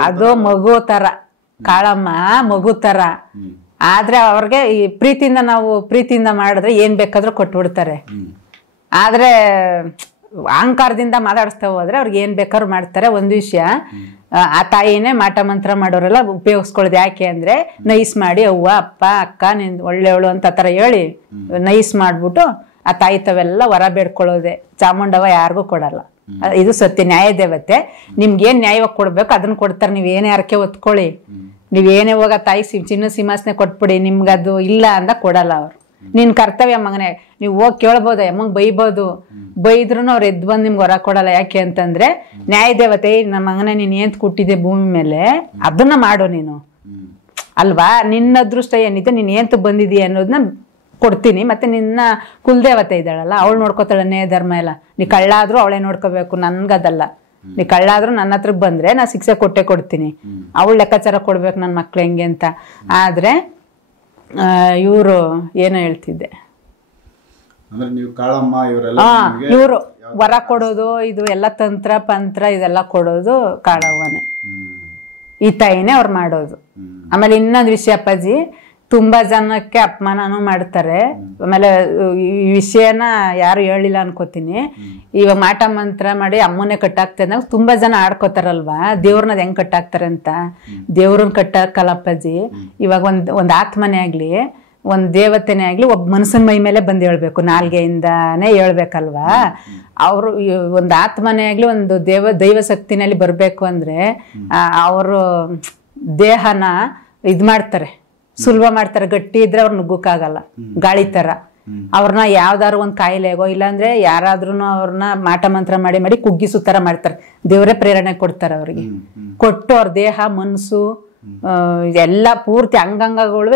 ಅದು ಮಗು ತರ, ಕಾಳಮ್ಮ ಮಗು ತರ. ಆದ್ರೆ ಅವ್ರಿಗೆ ಈ ಪ್ರೀತಿಯಿಂದ ಮಾಡಿದ್ರೆ ಏನ್ ಬೇಕಾದ್ರೂ ಕೊಟ್ಬಿಡ್ತಾರೆ. ಆದ್ರೆ ಅಹಂಕಾರದಿಂದ ಮಾತಾಡಿಸ್ತಾ ಹೋದ್ರೆ ಅವ್ರಿಗೆ ಏನ್ ಬೇಕಾದ್ರು ಮಾಡ್ತಾರೆ. ಒಂದು ವಿಷಯ, ಆ ತಾಯಿನೇ ಮಾಟ ಮಂತ್ರ ಮಾಡೋರೆಲ್ಲ ಉಪಯೋಗಿಸ್ಕೊಳ್ಳೋದು. ಯಾಕೆ ಅಂದ್ರೆ ನೈಸ್ ಮಾಡಿ ಅವ್ವ ಅಪ್ಪ ಅಕ್ಕ ನಿನ್ ಒಳ್ಳೆಯವಳು ಅಂತ ತರ ಹೇಳಿ ನೈಸ್ ಮಾಡ್ಬಿಟ್ಟು ಆ ತಾಯಿ ತಾವೆಲ್ಲ ವರ ಬೇಡ್ಕೊಳ್ಳೋದೆ. ಚಾಮುಂಡವ ಯಾರಿಗೂ ಕೊಡಲ್ಲ, ಇದು ಸತ್ಯ. ನ್ಯಾಯ ದೇವತೆ ನಿಮ್ಗೇನ್ ನ್ಯಾಯವಾಗಿ ಕೊಡ್ಬೇಕು ಅದನ್ನ ಕೊಡ್ತಾರೆ. ನೀವೇನೇ ಹರಕೆ ಹೊತ್ಕೊಳ್ಳಿ, ನೀವೇನೇ ಹೋಗ ತಾಯಿ ಚಿನ್ನ ಸಿಂಹಾಸನೆ ಕೊಟ್ಬಿಡಿ, ನಿಮ್ಗದು ಇಲ್ಲ ಅಂದ ಕೊಡಲ್ಲ ಅವ್ರು. ನಿನ್ ಕರ್ತವ್ಯ ಮಗನೇ, ನೀವು ಹೋಗಿ ಕೇಳ್ಬೋದು, ಅಮ್ಮಂಗ್ ಬೈಬೋದು, ಬೈದ್ರು ಅವ್ರು ಎದ್ದು ಬಂದು ನಿಮ್ಗೆ ಹೊರ ಕೊಡಲ್ಲ. ಯಾಕೆ ಅಂತಂದ್ರೆ ನ್ಯಾಯ ದೇವತೆ ನಮ್ಮ ಮಗನೇ ನೀನ್ ಏನ್ ಕೊಟ್ಟಿದ್ದೆ ಭೂಮಿ ಮೇಲೆ ಅದನ್ನ ಮಾಡು ನೀನು ಅಲ್ವಾ. ನಿನ್ನ ಅದೃಷ್ಟ ಏನಿದೆ, ನೀನ್ ಏಂತ ಬಂದಿದೀಯ ಅನ್ನೋದನ್ನ ಕೊಡ್ತೀನಿ. ಮತ್ತೆ ನಿನ್ನ ಕುಲದೇವತೆ ಇದ್ದಾಳಲ್ಲ, ಅವಳು ನೋಡ್ಕೋತಾಳೆ ನ್ಯಾಯ ಧರ್ಮ ಎಲ್ಲ. ನೀ ಕಳ್ಳಾದ್ರೂ ಅವಳೇ ನೋಡ್ಕೋಬೇಕು, ನನ್ಗದಲ್ಲ. ನೀ ಕಳ್ಳಾದ್ರೂ ನನ್ನ ಹತ್ರಕ್ ಬಂದ್ರೆ ನಾ ಶಿಕ್ಷೆ ಕೊಡ್ತೀನಿ. ಅವಳು ಲೆಕ್ಕಾಚಾರ ಕೊಡ್ಬೇಕು ನನ್ನ ಮಕ್ಳು ಹೆಂಗೆ ಅಂತ. ಆದ್ರೆ ಇವರು ಏನೋ ಹೇಳ್ತಿದ್ದೆ, ಇವರು ವರ ಕೊಡೋದು ಇದು ಎಲ್ಲ ತಂತ್ರ ಪಂತ್ರ ಇದೆಲ್ಲ ಕೊಡೋದು ಕಾಳವ್ವನೇ, ಈ ತಾಯಿನೇ ಅವ್ರು ಮಾಡೋದು. ಆಮೇಲೆ ಇನ್ನೊಂದು ವಿಷಯ ಅಪ್ಪಾಜಿ, ತುಂಬಾ ಜನಕ್ಕೆ ಅಪಮಾನನೂ ಮಾಡ್ತಾರೆ. ಆಮೇಲೆ ಈ ವಿಷಯನ ಯಾರು ಹೇಳಿಲ್ಲ ಅನ್ಕೋತೀನಿ. ಇವಾಗ ಮಾಟ ಮಂತ್ರ ಮಾಡಿ ಅಮ್ಮನೇ ಕಟ್ಟಾಕ್ತಾರೆ, ತುಂಬಾ ಜನ ಆಡ್ಕೋತಾರಲ್ವಾ ದೇವ್ರನ್ನ ಹೆಂಗ್ ಕಟ್ಟಾಕ್ತಾರೆ ಅಂತ. ದೇವ್ರನ್ನ ಕಟ್ಟಾಕಲ್ಲಪ್ಪಾಜಿ. ಇವಾಗ ಒಂದ್ ಆತ್ಮನೇ ಆಗ್ಲಿ, ಒಂದ್ ದೇವತೆನೇ ಆಗ್ಲಿ, ಒಬ್ಬ ಮನುಷ್ಯನ ಮೈ ಮೇಲೆ ಬಂದು ಹೇಳ್ಬೇಕು, ನಾಲ್ಗೆಯಿಂದಾನೇ ಹೇಳ್ಬೇಕಲ್ವಾ. ಅವರು ಒಂದ್ ಆತ್ಮನೇ ಆಗ್ಲಿ, ಒಂದು ದೈವ ಶಕ್ತಿನಲ್ಲಿ ಬರ್ಬೇಕು ಅಂದ್ರೆ ಅವರು ದೇಹನ ಇದ್ ಮಾಡ್ತಾರೆ, ಸುಲಭ ಮಾಡ್ತಾರೆ. ಗಟ್ಟಿ ಇದ್ರೆ ಅವ್ರು ನುಗ್ಗಕ್ಕಾಗಲ್ಲ, ಗಾಳಿ ತರ. ಅವ್ರನ್ನ ಯಾವ್ದಾರು ಒಂದ್ ಕಾಯಿಲೆಗೋ ಇಲ್ಲಾಂದ್ರೆ ಯಾರಾದ್ರೂ ಅವ್ರನ್ನ ಮಾಟ ಮಂತ್ರ ಮಾಡಿ ಕುಗ್ಗಿಸೋ ತರ ಮಾಡ್ತಾರೆ. ದೇವರೇ ಪ್ರೇರಣೆ ಕೊಡ್ತಾರೆ ಅವ್ರಿಗೆ. ಕೊಟ್ಟು ಅವ್ರ ದೇಹ ಮನ್ಸು ಎಲ್ಲ ಪೂರ್ತಿ ಅಂಗಾಂಗಗಳು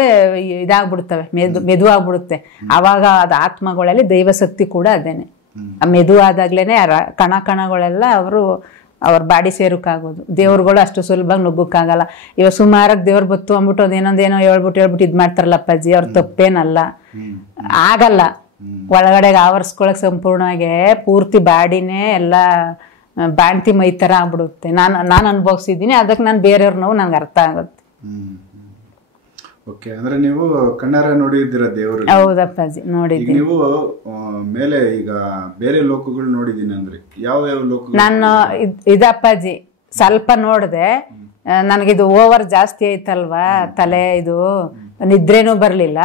ಇದಾಗ್ಬಿಡ್ತವೆ, ಮೆದುವಾಗ್ಬಿಡುತ್ತೆ. ಅವಾಗ ಅದ ಆತ್ಮಗಳಲ್ಲಿ ದೈವಶಕ್ತಿ ಕೂಡ ಅದೇನೆ. ಆ ಮೆದು ಆದಾಗ್ಲೇನೆ ಕಣಗಳೆಲ್ಲ ಅವ್ರ ಬಾಡಿ ಸೇರಕ್ಕಾಗೋದು. ದೇವ್ರುಗಳು ಅಷ್ಟು ಸುಲಭವಾಗಿ ನುಗ್ಗಕ್ಕಾಗಲ್ಲ. ಇವಾಗ ಸುಮಾರಾಗಿ ದೇವ್ರು ಬತ್ತು ಅಂದ್ಬಿಟ್ಟು ಅದೇನೋ ಹೇಳ್ಬಿಟ್ಟು ಇದ್ ಮಾಡ್ತಾರಲ್ಲ ಅಪ್ಪಾಜಿ, ಅವ್ರ ತಪ್ಪೇನಲ್ಲ, ಆಗಲ್ಲ. ಒಳಗಡೆಗೆ ಆವರ್ಸ್ಕೊಳಕ್ ಸಂಪೂರ್ಣವಾಗಿ ಪೂರ್ತಿ ಬಾಡಿನೇ ಎಲ್ಲ ಬಾಣ್ತಿ ಮೈ ತರ ಆಗ್ಬಿಡುತ್ತೆ. ನಾನು ಅನುಭವಿಸಿದ್ದೀನಿ, ಅದಕ್ಕೆ ನಾನು ಬೇರೆಯವ್ರ ನೋವು ನಂಗೆ ಅರ್ಥ ಆಗುತ್ತೆ. ಓಕೆ, ಅಂದ್ರೆ ನೀವು ಕಣ್ಣಾರೆ ನೋಡಿದ್ದೀರಾ ದೇವರು? ಹೌದಪ್ಪಾಜಿ, ನೋಡಿದ್ದೀನಿ. ನೀವು ಮೇಲೆ ಈಗ ಬೇರೆ ಲೋಕಗಳು ನೋಡಿದೀನಿ ಅಂದ್ರೆ ಯಾವ ಲೋಕ? ನಾನು ಇದಪ್ಪಾಜಿ ಸ್ವಲ್ಪ ನೋಡಿದೆ. ನನಗಿದು ಓವರ್ ಜಾಸ್ತಿ ಐತಲ್ವಾ ತಲೆ, ಇದು ನಿದ್ರೇನೂ ಬರಲಿಲ್ಲ.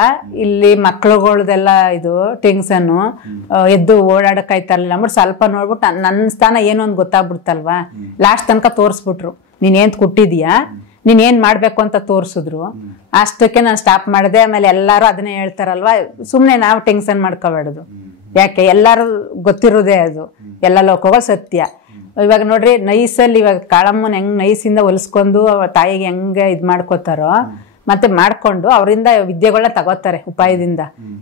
ಇಲ್ಲಿ ಮಕ್ಳುಗಳ್ದೆಲ್ಲ ಇದು ಟೆನ್ಷನ್ನು, ಎದ್ದು ಓಡಾಡಕ್ಕಾಯ್ತಾ ಇರಲಿಲ್ಲ. ಅಂದ್ಬಿಟ್ಟು ಸ್ವಲ್ಪ ನೋಡ್ಬಿಟ್ಟು ನನ್ನ ಸ್ಥಾನ ಏನು ಅಂತ ಗೊತ್ತಾಗ್ಬಿಡ್ತಲ್ವಾ, ಲಾಸ್ಟ್ ತನಕ ತೋರಿಸ್ಬಿಟ್ರು. ನೀನೇನು ಕೊಟ್ಟಿದ್ಯಾ, ನೀನೇನು ಮಾಡಬೇಕು ಅಂತ ತೋರಿಸಿದ್ರು. ಅಷ್ಟಕ್ಕೆ ನಾನು ಸ್ಟಾಪ್ ಮಾಡಿದೆ. ಆಮೇಲೆ ಎಲ್ಲರೂ ಅದನ್ನೇ ಹೇಳ್ತಾರಲ್ವಾ, ಸುಮ್ಮನೆ ನಾವು ಟೆನ್ಷನ್ ಮಾಡ್ಕೋಬೇಡದು. ಯಾಕೆ ಎಲ್ಲರೂ ಗೊತ್ತಿರೋದೇ ಅದು, ಎಲ್ಲ ಲೋಕಗಳು ಸತ್ಯ. ಇವಾಗ ನೋಡ್ರಿ, ನೈಸಲ್ಲಿ ಇವಾಗ ಕಾಳಮ್ಮನ ಹೆಂಗ್ ನೈಸಿಂದ ಹೊಲಿಸ್ಕೊಂಡು ತಾಯಿಗೆ ಹೆಂಗೆ ಇದು ಮಾಡ್ಕೋತಾರೋ, ಮತ್ತೆ ಮಾಡ್ಕೊಂಡು ಅವರಿಂದ ವಿದ್ಯೆಗಳನ್ನ ತಗೋತಾರೆ ಉಪಾಯದಿಂದ.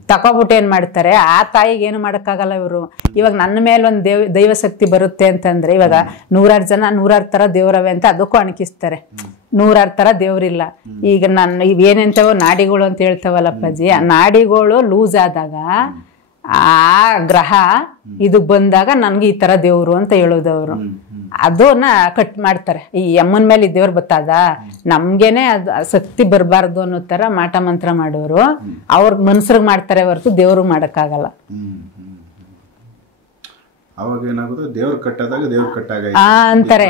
ತಗೋಬಿಟ್ಟು ಏನ್ ಮಾಡ್ತಾರೆ, ಆ ತಾಯಿಗೆ ಏನು ಮಾಡೋಕ್ಕಾಗಲ್ಲ ಇವರು. ಇವಾಗ ನನ್ನ ಮೇಲೆ ಒಂದು ದೈವ ಶಕ್ತಿ ಬರುತ್ತೆ ಅಂತಂದ್ರೆ, ಇವಾಗ 100 ಜನ 100 ತರ ದೇವ್ರವೆ ಅಂತ ಅದಕ್ಕೂ ಅಣಕಿಸ್ತಾರೆ. 100 ತರ ದೇವ್ರಿಲ್ಲ. ಈಗ ನಾನು ಇವೇನೆಂತವೋ ನಾಡಿಗಳು ಅಂತ ಹೇಳ್ತಾವಲ್ಲ ಅಪ್ಪಾಜಿ, ಆ ನಾಡಿಗಳು ಲೂಸ್ ಆದಾಗ ಆ ಗ್ರಹ ಇದು ಬಂದಾಗ ನನ್ಗೆ ಈ ತರ ದೇವ್ರು ಅಂತ ಹೇಳೋದವ್ರು. ಅದನ್ನ ಕಟ್ ಮಾಡ್ತಾರೆ. ಈ ಅಮ್ಮನ ಮೇಲೆ ದೇವ್ರು ಬತ್ತದ, ನಮ್ಗೇನೆ ಅದು ಶಕ್ತಿ ಬರಬಾರ್ದು ಅನ್ನೋ ತರ ಮಾಟ ಮಂತ್ರ ಮಾಡೋರು. ಅವ್ರ ಮನ್ಸರ್ಗ್ ಮಾಡ್ತಾರೆ ಹೊರತು ದೇವ್ರಿಗೆ ಮಾಡಕ್ಕಾಗಲ್ಲ. ಅವಾಗ ಏನಾಗುತ್ತೆ, ದೇವ್ರ ಕಟ್ಟದಾಗ ದೇವ್ರ ಕಟ್ಟಾಗ ಅಂತಾರೆ.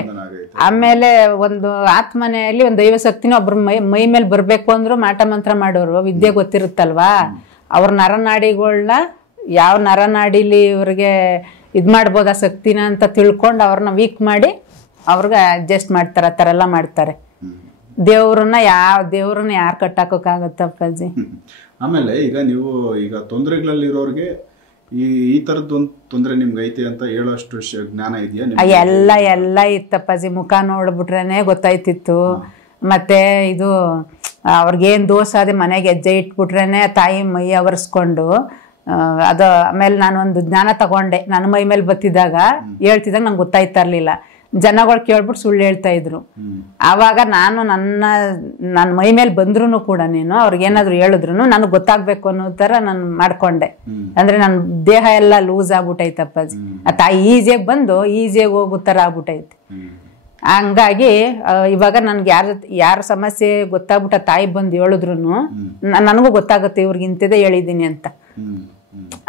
ಆಮೇಲೆ ಒಂದು ಆತ್ಮನೆಯಲ್ಲಿ ಒಂದು ದೈವ ಶಕ್ತಿನೂ ಒಬ್ರ ಮೈ ಮೇಲೆ ಬರ್ಬೇಕು ಅಂದ್ರು ಮಾಟ ಮಂತ್ರ ಮಾಡೋರು. ವಿದ್ಯೆ ಗೊತ್ತಿರುತ್ತಲ್ವಾ, ಅವ್ರ ನರನಾಡಿಗಳನ್ನ ಯಾವ ನರನಾಡಿಲಿ ಇವ್ರಿಗೆ ಇದ್ ಮಾಡ್ಬೋದು ಆ ಶಕ್ತಿನ ಅಂತ ತಿಳ್ಕೊಂಡು ಅವ್ರನ್ನ ವೀಕ್ ಮಾಡಿ ಅವ್ರಿಗೆ ಅಡ್ಜಸ್ಟ್ ಮಾಡ್ತಾರೆ. ಆ ಥರ ಎಲ್ಲ ಮಾಡ್ತಾರೆ. ದೇವ್ರನ್ನ ಯಾರು ಕಟ್ಟಾಕೋಕ್ಕಾಗತ್ತಪ್ಪಾಜಿ. ಆಮೇಲೆ ಈಗ ನೀವು ಈಗ ತೊಂದರೆಗಳಲ್ಲಿರೋರಿಗೆ ಈ ತರದ್ದೊಂದು ತೊಂದರೆ ನಿಮ್ಗೆ ಐತೆ ಅಂತ ಹೇಳೋಷ್ಟು ಜ್ಞಾನ ಇದೆಯಾ? ಎಲ್ಲ ಇತ್ತಪ್ಪಾಜಿ. ಮುಖ ನೋಡ್ಬಿಟ್ರೇನೆ ಗೊತ್ತಾಯ್ತಿತ್ತು. ಮತ್ತೆ ಇದು ಅವ್ರಿಗೇನ್ ದೋಷ ಅದೇ ಮನೆಗೆ ಹೆಜ್ಜೆ ಇಟ್ಬಿಟ್ರೇನೆ ತಾಯಿ ಮೈ ಅವರ್ಸ್ಕೊಂಡು ಅದು. ಆಮೇಲೆ ನಾನೊಂದು ಜ್ಞಾನ ತಗೊಂಡೆ. ನನ್ನ ಮೈ ಮೇಲೆ ಬತ್ತಿದಾಗ ಹೇಳ್ತಿದ್ದಾಗ ನಂಗೆ ಗೊತ್ತಾಯ್ತಾ ಇರ್ಲಿಲ್ಲ. ಜನಗಳು ಕೇಳ್ಬಿಟ್ಟು ಸುಳ್ಳು ಹೇಳ್ತಾ ಇದ್ರು. ಆವಾಗ ನಾನು ನನ್ನ ಮೈ ಮೇಲೆ ಬಂದ್ರು ಕೂಡ ನೀನು ಅವ್ರಿಗೇನಾದ್ರು ಹೇಳಿದ್ರು ನನಗೆ ಗೊತ್ತಾಗ್ಬೇಕು ಅನ್ನೋ ತರ ನಾನು ಮಾಡ್ಕೊಂಡೆ. ಅಂದ್ರೆ ನನ್ನ ದೇಹ ಎಲ್ಲ ಲೂಸ್ ಆಗ್ಬಿಟ್ಟೈತಪ್ಪಾಜಿ. ಆ ತಾಯಿ ಈಜಿಯಾಗಿ ಬಂದು ಈಜಿಯಾಗಿ ಹೋಗೋ ತರ ಆಗ್ಬಿಟ್ಟೈತೆ. ಹಂಗಾಗಿ ಇವಾಗ ನನ್ಗೆ ಯಾರ ಸಮಸ್ಯೆ ಗೊತ್ತಾಗ್ಬಿಟ್ಟ ತಾಯಿ ಬಂದು ಹೇಳಿದ್ರು ನನಗೂ ಗೊತ್ತಾಗುತ್ತೆ ಇವ್ರಿಗೆ ಇಂಥದೇ ಹೇಳಿದೀನಿ ಅಂತ.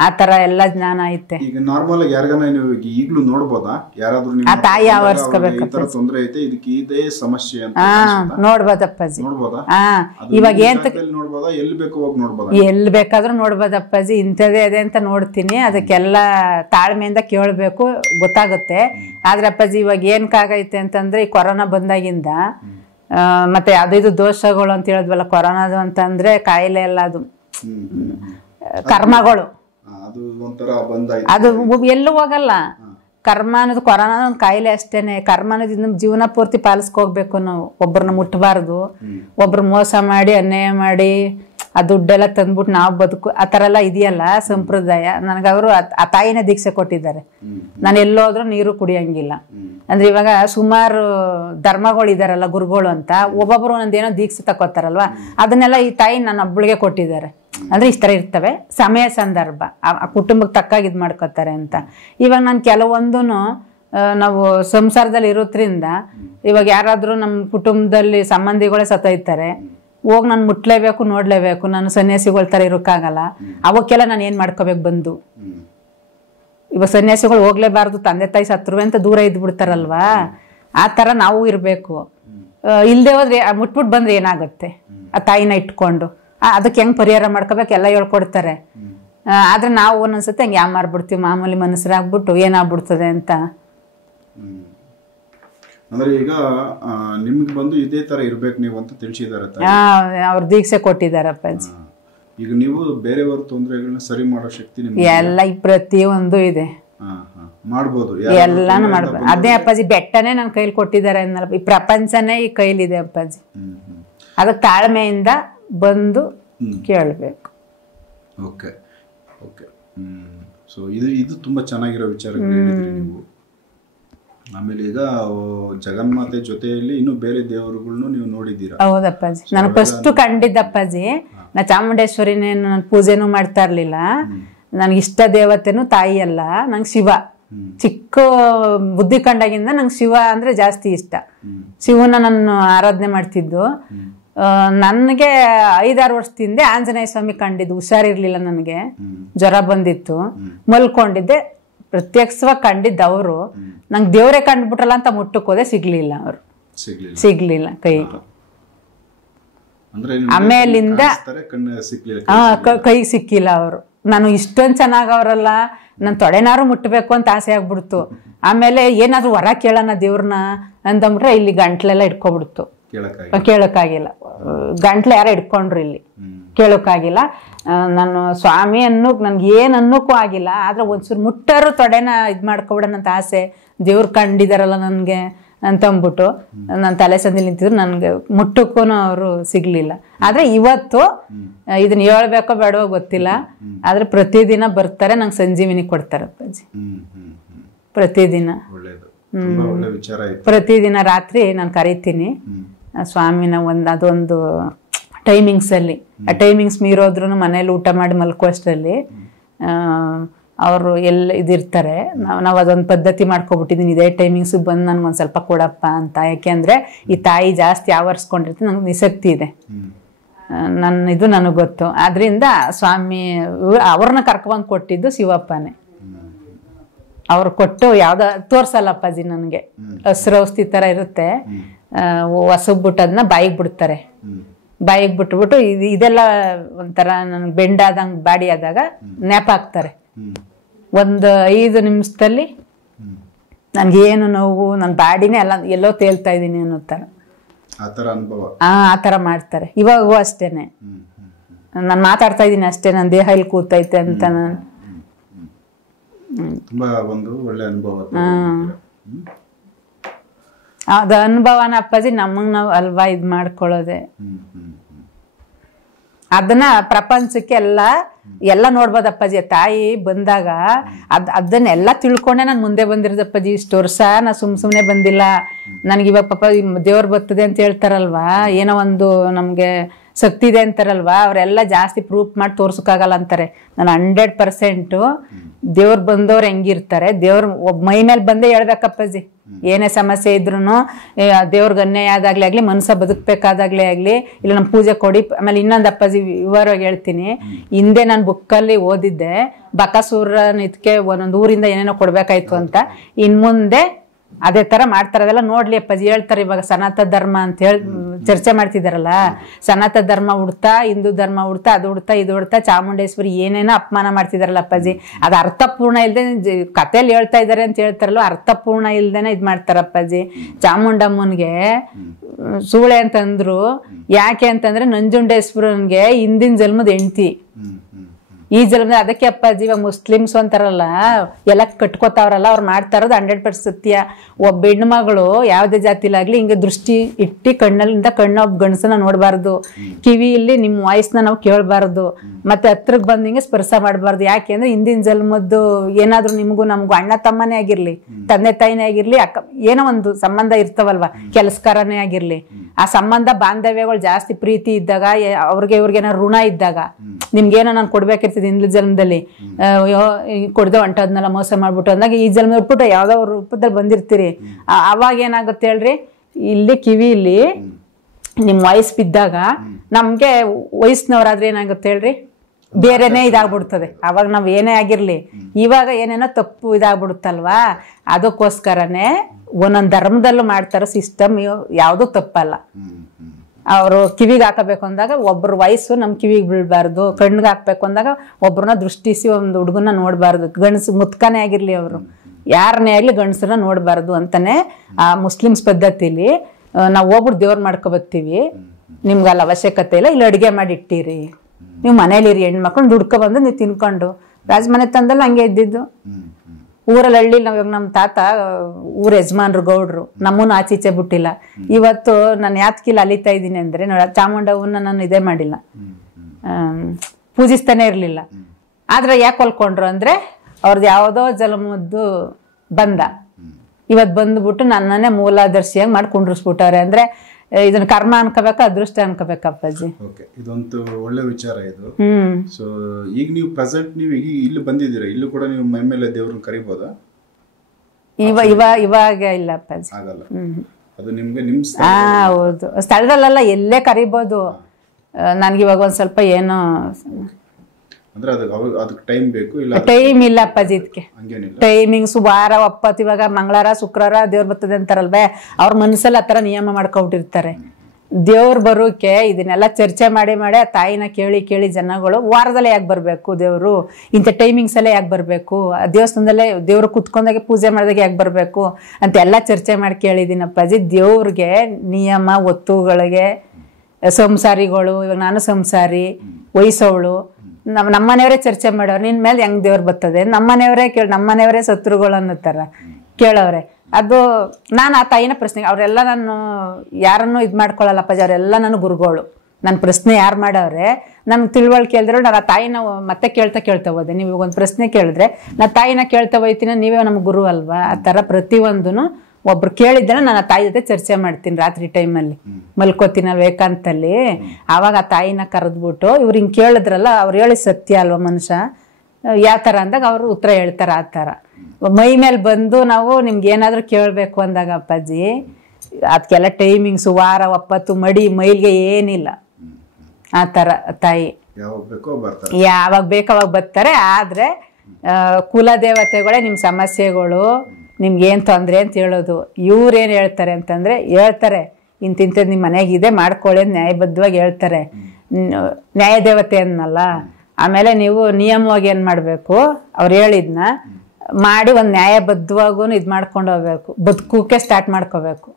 ಆ ತರ ಎಲ್ಲ ಜ್ಞಾನ ಐತೆ. ಈಗ ನಾರ್ಮಲ್ ಆಗಿ ಯಾರಿಗಾನ ನೀವು ಈಗಲೂ ನೋಡ್ಬೋದಾ, ಯಾರಾದ್ರೂ ಆ ತಾಯಿ ಆವರಿಸ್ಕೋಬೇಕು. ತೊಂದರೆ ಐತೆ, ಇದಕ್ಕೆ ಇದೇ ಸಮಸ್ಯೆ ಅಂತ ನೋಡ್ಬೋದಪ್ಪಾಜಿ. ನೋಡ್ಬೋದಾ? ಇವಾಗ ಏನ್ ನೋಡ್ಬೋದಾ, ಎಲ್ಲಿ ಬೇಕು ಹೋಗಿ ನೋಡ್ಬೋದಾ? ಎಲ್ಲಿ ಬೇಕಾದ್ರೂ ನೋಡ್ಬೋದಪ್ಪಾಜಿ. ಇಂಥದೇ ಇದೆ ಅಂತ ನೋಡ್ತೀನಿ. ಅದಕ್ಕೆಲ್ಲ ತಾಳ್ಮೆಯಿಂದ ಕೇಳ್ಬೇಕು, ಗೊತ್ತಾಗುತ್ತೆ. ಆದ್ರೆ ಅಪ್ಪಾಜಿ ಇವಾಗ ಏನ್ಕಾಗೈತೆ ಅಂತಂದ್ರೆ, ಈ ಕೊರೋನಾ ಬಂದಾಗಿಂದ ಮತ್ತೆ ಅದು ದೋಷಗಳು ಅಂತ ಹೇಳಿದ್ವಲ್ಲ, ಕೊರೋನಾದು ಅಂತಂದ್ರೆ ಕಾಯಿಲೆ ಎಲ್ಲ ಅದು ಕರ್ಮಗಳು, ಅದು ಎಲ್ಲೂ ಹೋಗಲ್ಲ. ಕರ್ಮ ಅನ್ನೋದು ಕೊರೋನಾ ಒಂದು ಕಾಯಿಲೆ ಅಷ್ಟೇನೆ. ಕರ್ಮ ಅನ್ನೋದು ಇನ್ನು ಜೀವನ ಪೂರ್ತಿ ಪಾಲಿಸ್ಕೋಗ್ಬೇಕು ನಾವು. ಒಬ್ಬರನ್ನ ಮುಟ್ಟಬಾರ್ದು, ಒಬ್ರು ಮೋಸ ಮಾಡಿ ಅನ್ಯಾಯ ಮಾಡಿ ಆ ದುಡ್ಡೆಲ್ಲ ತಂದ್ಬಿಟ್ಟು ನಾವು ಬದುಕು ಆ ಥರ ಎಲ್ಲ ಇದೆಯಲ್ಲ ಸಂಪ್ರದಾಯ. ನನಗವರು ಆ ತಾಯಿನೇ ದೀಕ್ಷೆ ಕೊಟ್ಟಿದ್ದಾರೆ. ನಾನು ಎಲ್ಲೋದ್ರೂ ನೀರು ಕುಡಿಯಂಗಿಲ್ಲ. ಅಂದ್ರೆ ಇವಾಗ ಸುಮಾರು ಧರ್ಮಗಳು ಇದಾರಲ್ಲ, ಗುರುಗಳು ಅಂತ, ಒಬ್ಬೊಬ್ರು ಒಂದೇನೋ ದೀಕ್ಷೆ ತಕೋತಾರಲ್ವಾ, ಅದನ್ನೆಲ್ಲ ಈ ತಾಯಿ ನನ್ನ ಒಬ್ಬಳಿಗೆ ಕೊಟ್ಟಿದ್ದಾರೆ. ಅಂದ್ರೆ ಇಷ್ಟ ಇರ್ತವೆ, ಸಮಯ ಸಂದರ್ಭ ಆ ಕುಟುಂಬಕ್ಕೆ ತಕ್ಕಾಗಿ ಇದು ಮಾಡ್ಕೋತಾರೆ ಅಂತ. ಇವಾಗ ನಾನು ಕೆಲವೊಂದು ನಾವು ಸಂಸಾರದಲ್ಲಿ ಇರೋದ್ರಿಂದ ಇವಾಗ ಯಾರಾದ್ರೂ ನಮ್ಮ ಕುಟುಂಬದಲ್ಲಿ ಸಂಬಂಧಿಗಳೇ ಸತ್ತೋಯ್ತಾರೆ, ಹೋಗಿ ನಾನು ಮುಟ್ಲೇಬೇಕು, ನೋಡ್ಲೇಬೇಕು. ನಾನು ಸನ್ಯಾಸಿಗಳ ತರ ಇರೋಕ್ಕಾಗಲ್ಲ. ಅವಕ್ಕೆಲ್ಲ ನಾನು ಏನ್ ಮಾಡ್ಕೋಬೇಕು ಬಂದು. ಇವಾಗ ಸನ್ಯಾಸಿಗಳು ಹೋಗ್ಲೇಬಾರ್ದು, ತಂದೆ ತಾಯಿ ಸತ್ರು ಅಂತ ದೂರ ಇದ್ದು ಬಿಡ್ತಾರಲ್ವಾ, ಆ ತರ ನಾವು ಇರ್ಬೇಕು. ಇಲ್ದೇ ಹೋದ್ರೆ ಮುಟ್ಬಿಟ್ಟು ಬಂದ್ರೆ ಏನಾಗುತ್ತೆ, ಆ ತಾಯಿನ ಇಟ್ಕೊಂಡು ಅದಕ್ಕೆ ಹೆಂಗ್ ಪರಿಹಾರ ಮಾಡ್ಕೋಬೇಕು ಎಲ್ಲ ಹೇಳ್ಕೊಡ್ತಾರೆ. ಆದ್ರೆ ನಾವು ಒಂದೊಂದ್ಸತಿ ಹಂಗೆ ಮಾರ್ಬಿಡ್ತೀವಿ, ಮಾಮೂಲಿ ಮನಸ್ಸರಾಗ್ಬಿಟ್ಟು ಏನಾಗ್ಬಿಡ್ತದೆ ಅಂತ. ಅಂದ್ರೆ ಈಗ ನಿಮ್ಗೆ ಬಂದು ಇದೇ ತರ ಇರ್ಬೇಕು ನೀವು ಅಂತ ತಿಳಿಸಿದಾರೆ, ಅವ್ರ ದೀಕ್ಷೆ ಕೊಟ್ಟಿದಾರಪ್ಪ. ಈಗ ನೀವು ಬೇರೆಯವ್ರ ತೊಂದರೆಗಳನ್ನ ಸರಿ ಮಾಡೋ ಶಕ್ತಿ ಎಲ್ಲ ಪ್ರತಿಯೊಂದು ಇದೆ, ಮಾಡ್ಬೋದು, ಎಲ್ಲಾನು ಮಾಡ್ಬೋದು. ಅದೇ ಅಪ್ಪಾಜಿ ಬೆಟ್ಟನೇ ನನ್ನ ಕೈಲಿ ಕೊಟ್ಟಿದ್ದಾರೆ ಅನ್ನಲ್ಲ, ಈ ಪ್ರಪಂಚನೇ ಈ ಕೈಲಿದೆ ಅಪ್ಪಾಜಿ. ಅದಕ್ಕೆ ತಾಳ್ಮೆಯಿಂದ ಬಂದು ಕೇಳಬೇಕು. Okay okay. ಸೊ ಇದು ತುಂಬಾ ಚೆನ್ನಾಗಿರೋ ವಿಚಾರಗಳು ಹೇಳಿದ್ರಿ ನೀವು. ಆಮೇಲೆ ಈಗ ಜಗನ್ಮಾತೆ ಜೊತೆಯಲ್ಲಿ ಇನ್ನು ಬೇರೆ ದೇವರುಗಳನ್ನು ನೀವು ನೋಡಿದ್ದೀರಾ? ಹೌದಪ್ಪಾಜಿ, ನಾನು ಫಸ್ಟ್ ಕಂಡಿದ್ದಪ್ಪಾಜಿ. ನಾ ಚಾಮುಂಡೇಶ್ವರಿನೇ ನಾನು ಪೂಜೆನೂ ಮಾಡ್ತಾ ಇರ್ಲಿಲ್ಲ. ನನ್ಗೆ ಇಷ್ಟ ದೇವತೆನೂ ತಾಯಿ ಅಲ್ಲ, ನಂಗೆ ಶಿವ. ಚಿಕ್ಕ ಬುದ್ಧಿ ಕಂಡಾಗಿಂದ ನಂಗೆ ಶಿವ ಅಂದ್ರೆ ಜಾಸ್ತಿ ಇಷ್ಟ. ಶಿವನ ನಾನು ಆರಾಧನೆ ಮಾಡ್ತಿದ್ದು. ನನಗೆ 5-6 ವರ್ಷದಿಂದ ಆಂಜನೇಯ ಸ್ವಾಮಿ ಕಂಡಿದ್ದು. ಹುಷಾರಿರ್ಲಿಲ್ಲ, ನನಗೆ ಜ್ವರ ಬಂದಿತ್ತು, ಮಲ್ಕೊಂಡಿದ್ದೆ. ಪ್ರತ್ಯಕ್ಷವಾಗಿ ಕಂಡಿದ್ದ ಅವರು. ನಂಗೆ ದೇವರೇ ಕಂಡ್ಬಿಟ್ರಲ್ಲ ಅಂತ ಮುಟ್ಟಕ್ಕೆ ಹೋದೆ, ಸಿಗ್ಲಿಲ್ಲ ಅವರು, ಸಿಗ್ಲಿಲ್ಲ ಕೈಗೆ. ಅಂದ್ರೆ ಆಮೇಲಿಂದ ಕಣ್ಣು ಸಿಕ್ಲಿಲ್ಲ, ಕೈಗೆ ಸಿಕ್ಕಿಲ್ಲ ಅವರು. ನಾನು ಇಷ್ಟೊಂದು ಚೆನ್ನಾಗವ್ರಲ್ಲ, ನನ್ನ ತೊಡೆನಾರು ಮುಟ್ಟಬೇಕು ಅಂತ ಆಸೆ ಆಗ್ಬಿಡ್ತು. ಆಮೇಲೆ ಏನಾದ್ರು ವರ ಕೇಳೋಣ ದೇವ್ರನ್ನ ಅಂತಂದ್ಬಿಟ್ರೆ ಇಲ್ಲಿ ಗಂಟ್ಲೆಲ್ಲ ಇಟ್ಕೊಬಿಡ್ತು, ಕೇಳೋಕ್ಕಾಗಿಲ್ಲ. ಗಂಟ್ಲು ಯಾರೋ ಇಟ್ಕೊಂಡ್ರು, ಇಲ್ಲಿ ಕೇಳೋಕ್ಕಾಗಿಲ್ಲ. ನಾನು ಸ್ವಾಮಿ ಅನ್ನೋಕ್ ನನ್ಗೆ ಏನು ಅನ್ನೋಕ್ಕೂ ಆಗಿಲ್ಲ. ಆದ್ರೆ ಒಂದ್ಸೂರು ಮುಟ್ಟರು ತೊಡೆನ ಇದು ಮಾಡ್ಕೊಬಿಡೋಣ ಅಂತ ಆಸೆ. ದೇವ್ರು ಕಂಡಿದಾರಲ್ಲ ನನಗೆ ಅಂತಂದ್ಬಿಟ್ಟು ನಾನು ತಲೆ ಸಂದಿ ನಿಂತಿದ್ರು. ನನಗೆ ಮುಟ್ಟಕ್ಕೂ ಅವರು ಸಿಗ್ಲಿಲ್ಲ. ಆದ್ರೆ ಇವತ್ತು ಇದನ್ನ ಹೇಳ್ಬೇಕೋ ಬೇಡವೋ ಗೊತ್ತಿಲ್ಲ, ಆದ್ರೆ ಪ್ರತಿದಿನ ಬರ್ತಾರೆ, ನಂಗೆ ಸಂಜೀವಿನಿ ಕೊಡ್ತಾರೆ ಅಪ್ಪಾಜಿ. ಪ್ರತಿದಿನ ಪ್ರತಿದಿನ ರಾತ್ರಿ ನಾನು ಕರೀತೀನಿ ಸ್ವಾಮಿನ. ಅದೊಂದು ಟೈಮಿಂಗ್ಸಲ್ಲಿ, ಆ ಟೈಮಿಂಗ್ಸ್ ಮೀರೋದ್ರೂ ಮನೇಲಿ ಊಟ ಮಾಡಿ ಮಲ್ಕೋಷ್ಟರಲ್ಲಿ ಅವರು ಎಲ್ಲ ಇದಿರ್ತಾರೆ. ನಾವು ಅದೊಂದು ಪದ್ಧತಿ ಮಾಡ್ಕೊಬಿಟ್ಟಿದ್ದೀನಿ, ಇದೇ ಟೈಮಿಂಗ್ಸಿಗೆ ಬಂದು ನನಗೊಂದು ಸ್ವಲ್ಪ ಕೊಡಪ್ಪ ಅಂತ. ಯಾಕೆಂದರೆ ಈ ತಾಯಿ ಜಾಸ್ತಿ ಆವರಿಸ್ಕೊಂಡಿರ್ತೀನಿ, ನನಗೆ ನಿಸಕ್ತಿ ಇದೆ, ಇದು ನನಗೆ ಗೊತ್ತು. ಅದರಿಂದ ಸ್ವಾಮಿ ಅವ್ರನ್ನ ಕರ್ಕೊಂಡ್ ಕೊಟ್ಟಿದ್ದು ಶಿವಪ್ಪನೇ. ಅವ್ರು ಕೊಟ್ಟು ಯಾವ್ದ ತೋರ್ಸಲ್ಲ ಅಪ್ಪಾಜಿ ನನಗೆ. ಹಸ್ರು ಔಷಧಿ ಥರ ಇರುತ್ತೆ, ಹೊಸಗ್ಬಿಟ್ಟು ಅದನ್ನ ಬಾಯಿಗೆ ಬಿಡ್ತಾರೆ. ಬಾಯಿಗೆ ಬಿಟ್ಬಿಟ್ಟು ಇದೆಲ್ಲ ಒಂಥರ ನನಗೆ ಬೆಂಡಾದಂಗೆ ಬಾಡಿ ಆದಾಗ ನ್ಯಾಪ ಹಾಕ್ತಾರೆ. ಒಂದು 5 ನಿಮಿಷದಲ್ಲಿ ನನಗೇನು ನೋವು, ನನ್ನ ಬಾಡಿನೇ ಎಲ್ಲೋ ತೇಲ್ತಾ ಇದ್ದೀನಿ ಅನ್ನೋ ಥರ ಆ ಥರ ಮಾಡ್ತಾರೆ. ಇವಾಗೂ ಅಷ್ಟೇನೆ, ನಾನು ಮಾತಾಡ್ತಾ ಇದ್ದೀನಿ ಅಷ್ಟೇ, ನನ್ನ ದೇಹ ಇಲ್ಲಿ ಕೂತೈತೆ ಅಂತ. ನಾನು ತುಂಬಾ ಒಂದು ಒಳ್ಳೆ ಅನುಭವ. ಅದು ಅನುಭವನ ಅಪ್ಪಾಜಿ ನಮಗ್ ನಾವು ಅಲ್ವಾ ಇದು ಮಾಡ್ಕೊಳ್ಳೋದೆ. ಅದನ್ನ ಪ್ರಪಂಚಕ್ಕೆ ಎಲ್ಲ ನೋಡ್ಬೋದು ಅಪ್ಪಾಜಿ. ತಾಯಿ ಬಂದಾಗ ಅದನ್ನೆಲ್ಲ ತಿಳ್ಕೊಂಡೆ ನಾನು ಮುಂದೆ ಬಂದಿರೋದು ಅಪ್ಪಾಜಿ. ಇಷ್ಟು ವರ್ಷ ನಾ ಸುಮ್ಮನೆ ಬಂದಿಲ್ಲ. ನನಗಿವಾಗ ಪಾಪ ದೇವ್ರು ಬರ್ತದೆ ಅಂತ ಹೇಳ್ತಾರಲ್ವಾ, ಏನೋ ಒಂದು ನಮಗೆ ಶಕ್ತಿ ಇದೆ ಅಂತಾರಲ್ವಾ, ಅವರೆಲ್ಲ ಜಾಸ್ತಿ ಪ್ರೂಫ್ ಮಾಡಿ ತೋರ್ಸೋಕ್ಕಾಗಲ್ಲ ಅಂತಾರೆ. ನಾನು 100% ದೇವ್ರು ಬಂದವ್ರು ಹೆಂಗಿರ್ತಾರೆ, ದೇವ್ರ ಮೈ ಮೇಲೆ ಬಂದೇ ಹೇಳ್ಬೇಕಪ್ಪಾಜಿ. ಏನೇ ಸಮಸ್ಯೆ ಇದ್ರು ದೇವ್ರಿಗೆ ಅನ್ಯಾಯ ಆದಾಗ್ಲೇ ಆಗಲಿ, ಮನಸ್ಸ ಬದುಕಬೇಕಾದಾಗ್ಲೇ ಆಗಲಿ, ಇಲ್ಲ ನಮ್ಮ ಪೂಜೆ ಕೊಡಿ. ಆಮೇಲೆ ಇನ್ನೊಂದು ಅಪ್ಪಾಜಿ ವಿವರವಾಗಿ ಹೇಳ್ತೀನಿ. ಹಿಂದೆ ನಾನು ಬುಕ್ಕಲ್ಲಿ ಓದಿದ್ದೆ, ಬಕಾಸೂರನ ಇದಕ್ಕೆ ಒಂದೊಂದು ಊರಿಂದ ಏನೇನೋ ಕೊಡ್ಬೇಕಾಯ್ತು ಅಂತ. ಇನ್ಮುಂದೆ ಅದೇ ಥರ ಮಾಡ್ತಾರೆ. ಅದೆಲ್ಲ ನೋಡ್ಲಿ ಅಪ್ಪಾಜಿ ಹೇಳ್ತಾರೆ. ಇವಾಗ ಸನಾತನ ಧರ್ಮ ಅಂತ ಹೇಳಿ ಚರ್ಚೆ ಮಾಡ್ತಿದಾರಲ್ಲ, ಸನಾತನ ಧರ್ಮ ಉಡ್ತಾ, ಹಿಂದೂ ಧರ್ಮ ಉಡ್ತಾ, ಅದು ಉಡ್ತಾ, ಇದು ಉಡ್ತಾ, ಚಾಮುಂಡೇಶ್ವರಿ ಏನೇನೋ ಅಪಮಾನ ಮಾಡ್ತಿದಾರಲ್ಲ ಅಪ್ಪಾಜಿ. ಅದು ಅರ್ಥಪೂರ್ಣ ಇಲ್ಲದೆ ಕಥೆಯಲ್ಲಿ ಹೇಳ್ತಾ ಇದ್ದಾರೆ ಅಂತ ಹೇಳ್ತಾರಲ್ವ, ಅರ್ಥಪೂರ್ಣ ಇಲ್ದೇನೆ ಇದು ಮಾಡ್ತಾರಪ್ಪಾಜಿ. ಚಾಮುಂಡಮ್ಮನ್ಗೆ ಸೂಳೆ ಅಂತಂದ್ರು. ಯಾಕೆ ಅಂತಂದ್ರೆ ನಂಜುಂಡೇಶ್ವರನ್ಗೆ ಹಿಂದಿನ ಜನ್ಮದ ಹೆಂಡತಿ, ಈ ಜನ್ಮದ. ಅದಕ್ಕೆ ಅಪ್ಪಾಜಿ ಇವಾಗ ಮುಸ್ಲಿಮ್ಸ್ ಅಂತಾರಲ್ಲ, ಎಲ್ಲ ಕಟ್ಕೋತಾವ್ರಲ್ಲ, ಅವ್ರು ಮಾಡ್ತಾ ಇರೋದು 100% ಸತ್ಯ. ಒಬ್ಬ ಹೆಣ್ಮಗಳು ಯಾವುದೇ ಜಾತಿಲಾಗ್ಲಿ ಹಿಂಗೆ ದೃಷ್ಟಿ ಇಟ್ಟು ಕಣ್ಣಲ್ಲಿಂದ ಒಬ್ಬ ಗಂಡಸನ್ನ ನೋಡಬಾರ್ದು, ಕಿವಿಯಲ್ಲಿ ನಿಮ್ಮ ವಾಯ್ಸ್ನ ನಾವು ಕೇಳಬಾರ್ದು, ಮತ್ತೆ ಹತ್ರಕ್ಕೆ ಬಂದು ಹಿಂಗೆ ಸ್ಪರ್ಶ ಮಾಡಬಾರ್ದು. ಯಾಕೆ ಅಂದ್ರೆ ಹಿಂದಿನ ಜನ್ಮದ್ದು ಏನಾದ್ರು ನಿಮಗೂ ನಮಗೂ ಅಣ್ಣ ತಮ್ಮನೇ ಆಗಿರ್ಲಿ, ತಂದೆ ತಾಯಿನೇ ಆಗಿರ್ಲಿ, ಏನೋ ಒಂದು ಸಂಬಂಧ ಇರ್ತಾವಲ್ವ, ಕೆಲಸಕಾರನೇ ಆಗಿರ್ಲಿ, ಆ ಸಂಬಂಧ ಬಾಂಧವ್ಯಗಳು ಜಾಸ್ತಿ ಪ್ರೀತಿ ಇದ್ದಾಗ, ಇವ್ರಿಗೇನೋ ಋಣ ಇದ್ದಾಗ, ನಿಮ್ಗೇನೋ ನಾನು ಕೊಡ್ಬೇಕಿರ್ತದೆ ಹಿಂದಿನ ಜನ್ಮದಲ್ಲಿ, ಕೊಡ್ದೆ ಹೊಂಟೋದ್ನೆಲ್ಲ ಮೋಸ ಮಾಡ್ಬಿಟ್ಟು ಅಂದಾಗ ಈ ಜನ್ಮ ಉಟ್ಬಿಟ್ಟು ಯಾವ್ದೋ ರೂಪದಲ್ಲಿ ಬಂದಿರ್ತೀರಿ. ಅವಾಗ ಏನಾಗುತ್ತೆ ಹೇಳ್ರಿ, ಇಲ್ಲಿ ಕಿವಿಲಿ ನಿಮ್ ವಯಸ್ಸು ಬಿದ್ದಾಗ ನಮ್ಗೆ ವಯಸ್ಸಿನವ್ರಾದ್ರೆ ಏನಾಗುತ್ತೆ ಹೇಳ್ರಿ, ಬೇರೆನೇ ಇದಾಗ್ಬಿಡ್ತದೆ. ಅವಾಗ ನಾವ್ ಏನೇ ಆಗಿರ್ಲಿ, ಇವಾಗ ಏನೇನೋ ತಪ್ಪು ಇದಾಗ್ಬಿಡುತ್ತಲ್ವಾ. ಅದಕ್ಕೋಸ್ಕರನೇ ಒಂದೊಂದು ಧರ್ಮದಲ್ಲೂ ಮಾಡ್ತಾರೋ ಸಿಸ್ಟಮ್ ಯಾವುದು ತಪ್ಪಲ್ಲ. ಅವರು ಕಿವಿಗೆ ಹಾಕಬೇಕು ಅಂದಾಗ ಒಬ್ಬರ ವಯಸ್ಸು ನಮ್ಮ ಕಿವಿಗೆ ಬೀಳ್ಬಾರ್ದು, ಕಣ್ಣಿಗೆ ಹಾಕ್ಬೇಕು ಅಂದಾಗ ಒಬ್ಬರನ್ನ ದೃಷ್ಟಿಸಿ ಒಂದು ಹುಡುಗನ ನೋಡಬಾರ್ದು. ಗಂಡಸು ಮುತ್ಕನೇ ಆಗಿರ್ಲಿ, ಅವರು ಯಾರನ್ನೇ ಆಗಲಿ ಗಂಡಸರನ್ನ ನೋಡಬಾರ್ದು ಅಂತಾನೆ ಆ ಮುಸ್ಲಿಮ್ಸ್ ಪದ್ಧತಿಲಿ ನಾವು ಹೋಗ್ಬಿಟ್ಟು ದೇವ್ರು ಮಾಡ್ಕೊಬರ್ತೀವಿ. ನಿಮ್ಗೆ ಅಲ್ಲಿ ಅವಶ್ಯಕತೆ ಇಲ್ಲ, ಇಲ್ಲಿ ಅಡುಗೆ ಮಾಡಿ ಇಟ್ಟಿರಿ, ನೀವು ಮನೇಲಿರಿ, ಹೆಣ್ಮಕ್ಳು ದುಡ್ಕೊ ಬಂದು ನೀವು ತಿನ್ಕೊಂಡು. ರಾಜಮನೆ ತಂದಲ್ಲಿ ಹಂಗೆ ಇದ್ದಿದ್ದು. ಊರಲ್ಲಿ ಹಳ್ಳಿ ನಮ್ಮ ತಾತ ಊರ ಯಜಮಾನ್ರು ಗೌಡ್ರು, ನಮ್ಮನ್ನು ಆಚೀಚೆ ಬಿಟ್ಟಿಲ್ಲ. ಇವತ್ತು ನಾನು ಯಾತ್ಕಿಲ್ ಅಲಿತಾ ಇದ್ದೀನಿ ಅಂದ್ರೆ ಚಾಮುಂಡವನ್ನ ನಾನು ಇದೇ ಮಾಡಿಲ್ಲ, ಪೂಜಿಸ್ತಾನೆ ಇರಲಿಲ್ಲ. ಆದ್ರೆ ಯಾಕೆ ಹೊಲ್ಕೊಂಡ್ರು ಅಂದ್ರೆ ಅವ್ರದ್ದು ಯಾವುದೋ ಜನ್ಮದ್ದು ಬಂದ ಇವತ್ತು ಬಂದ್ಬಿಟ್ಟು ನನ್ನನ್ನೇ ಮೂಲಾದರ್ಶಿಯಾಗಿ ಮಾಡಿ ಕುಂಡ್ರಿಸ್ಬಿಟ್ಟವ್ರೆ. ಅಂದ್ರೆ ಇದನ್ನ ಕರ್ಮ ಅನ್ಕೋಬೇಕಾ ಅದೃಷ್ಟ ಅನ್ಕೋಬೇಕಾ ಅಪ್ಪಾಜಿ? ಇದೊಂದು ಒಳ್ಳೆ ವಿಚಾರ ಇದು. ಸೊ ಈಗ ನೀವು ಪ್ರೆಸೆಂಟ್ ನೀವು ಈಗ ಇಲ್ಲಿ ಬಂದಿದ್ದೀರಾ, ಇಲ್ಲೂ ಕೂಡ ನೀವು ಮೈ ಮೇಲೆ ದೇವ್ರನ್ನ ಕರಿಬೋದಾ? ಇವಾಗ ಇಲ್ಲ ಅಪ್ಪಾಜಿ, ಆಗಲ್ಲ. ಅದು ನಿಮ್ಗೆ ನಿಮ್ ಹೌದು, ಸ್ಥಳದಲ್ಲೆಲ್ಲ ಎಲ್ಲೇ ಕರಿಬೋದು. ನನ್ಗೆ ಇವಾಗ ಒಂದ್ ಸ್ವಲ್ಪ ಏನೋ ಅಂದ್ರೆ ಅದಕ್ಕೆ ಟೈಮ್ ಬೇಕು. ಇಲ್ಲ ಟೈಮ್ ಇಲ್ಲ ಅಪ್ಪಾಜಿ, ಇದಕ್ಕೆ ಟೈಮಿಂಗ್ಸ್ ವಾರ ಒಪ್ಪತ್ತು. ಇವಾಗ ಮಂಗಳವಾರ ಶುಕ್ರವಾರ ದೇವ್ರು ಬರ್ತದೆ ಅಂತಾರಲ್ವೇ, ಅವ್ರ ಮನಸ್ಸಲ್ಲಿ ಆ ಥರ ನಿಯಮ ಮಾಡ್ಕೊಬಿಟ್ಟಿರ್ತಾರೆ. ದೇವ್ರು ಬರೋಕೆ ಇದನ್ನೆಲ್ಲ ಚರ್ಚೆ ಮಾಡಿ ಆ ತಾಯಿನ ಕೇಳಿ ಜನಗಳು ವಾರದಲ್ಲೇ ಯಾಕೆ ಬರಬೇಕು, ದೇವರು ಇಂಥ ಟೈಮಿಂಗ್ಸಲ್ಲೇ ಯಾಕೆ ಬರಬೇಕು, ದೇವಸ್ಥಾನದಲ್ಲೇ ದೇವ್ರು ಕುತ್ಕೊಂಡಾಗೆ ಪೂಜೆ ಮಾಡಿದಾಗ ಯಾಕೆ ಬರಬೇಕು ಅಂತ ಎಲ್ಲ ಚರ್ಚೆ ಮಾಡಿ ಕೇಳಿದ್ದೀನಪ್ಪಾಜಿ. ದೇವ್ರಿಗೆ ನಿಯಮ ಒತ್ತುಗಳಿಗೆ ಸಂಸಾರಿಗಳು, ಇವಾಗ ನಾನು ಸಂಸಾರಿ ವಯಸ್ಸವಳು, ನಮ್ಮನೆಯವರೇ ಚರ್ಚೆ ಮಾಡೋರು ನಿನ್ನ ಮೇಲೆ ಹೆಂಗೆ ದೇವ್ರು ಬರ್ತದೆ, ನಮ್ಮನೆಯವರೇ ಶತ್ರುಗಳು ಅನ್ನೋತಾರ ಕೇಳೋರೆ. ಅದು ನಾನು ಆ ತಾಯಿನ ಪ್ರಶ್ನೆ, ಅವರೆಲ್ಲ ನಾನು ಯಾರನ್ನೂ ಇದು ಮಾಡ್ಕೊಳ್ಳಲ್ಲಪ್ಪಾಜಿ, ಅವರೆಲ್ಲ ನಾನು ಗುರುಗಳು. ನನ್ನ ಪ್ರಶ್ನೆ ಯಾರು ಮಾಡವ್ರೆ ನಮ್ಗೆ ತಿಳುವಳಿಕೆ ಕೇಳಿದ್ರು ನಾನು ಆ ತಾಯಿನ ಮತ್ತೆ ಕೇಳ್ತಾ ಹೋದೆ. ನೀವು ಒಂದು ಪ್ರಶ್ನೆ ಕೇಳಿದ್ರೆ ನಾನು ತಾಯಿನ ಕೇಳ್ತಾ ಹೋಯ್ತೀನಿ, ನೀವೇ ನಮ್ಮ ಗುರು ಅಲ್ವಾ. ಆ ಥರ ಪ್ರತಿಯೊಂದೂ ಒಬ್ರು ಕೇಳಿದ್ರೆ ನಾನು ಆ ತಾಯಿ ಜೊತೆ ಚರ್ಚೆ ಮಾಡ್ತೀನಿ. ರಾತ್ರಿ ಟೈಮಲ್ಲಿ ಮಲ್ಕೋತೀನಲ್ವ ಏಕಾಂತಲ್ಲಿ, ಆವಾಗ ಆ ತಾಯಿನ ಕರೆದ್ಬಿಟ್ಟು ಇವ್ರು ಹಿಂಗೆ ಕೇಳಿದ್ರಲ್ಲ, ಅವ್ರು ಹೇಳಿ ಸತ್ಯ ಅಲ್ವಾ ಮನುಷ್ಯ ಯಾವ ಥರ ಅಂದಾಗ ಅವರು ಉತ್ತರ ಹೇಳ್ತಾರೆ. ಆ ಥರ ಮೈ ಮೇಲೆ ಬಂದು ನಾವು ನಿಮ್ಗೆ ಏನಾದರೂ ಕೇಳಬೇಕು ಅಂದಾಗ ಅಪ್ಪಾಜಿ ಅದಕ್ಕೆಲ್ಲ ಟೈಮಿಂಗ್ಸು, ವಾರ ಒಪ್ಪತ್ತು, ಮೈಲ್ಗೆ ಏನಿಲ್ಲ. ಆ ಥರ ತಾಯಿ ಯಾವಾಗ ಬೇಕೋ ಅವಾಗ ಬರ್ತಾರೆ. ಆದರೆ ಕುಲದೇವತೆಗಳೇ ನಿಮ್ಮ ಸಮಸ್ಯೆಗಳು, ನಿಮ್ಗೇನು ತೊಂದರೆ ಅಂತ ಹೇಳೋದು. ಇವ್ರೇನು ಹೇಳ್ತಾರೆ ಅಂತಂದರೆ ಹೇಳ್ತಾರೆ ಇಂತಿಂಥದ್ದು ನಿಮ್ಮ ಮನೆಗಿದೆ ಮಾಡ್ಕೊಳ್ಳಿ ಅಂತ ನ್ಯಾಯಬದ್ಧವಾಗಿ ಹೇಳ್ತಾರೆ. ನ್ಯಾಯದೇವತೆ ಅನ್ನಲ್ಲ. ಆಮೇಲೆ ನೀವು ನಿಯಮವಾಗಿ ಏನು ಮಾಡಬೇಕು, ಅವ್ರು ಹೇಳಿದ್ನ ಮಾಡಿ ಒಂದು ನ್ಯಾಯಬದ್ಧವಾಗೂ ಇದು ಮಾಡ್ಕೊಂಡು ಹೋಗ್ಬೇಕು, ಬದುಕೋಕೆ ಸ್ಟಾರ್ಟ್ ಮಾಡ್ಕೋಬೇಕು.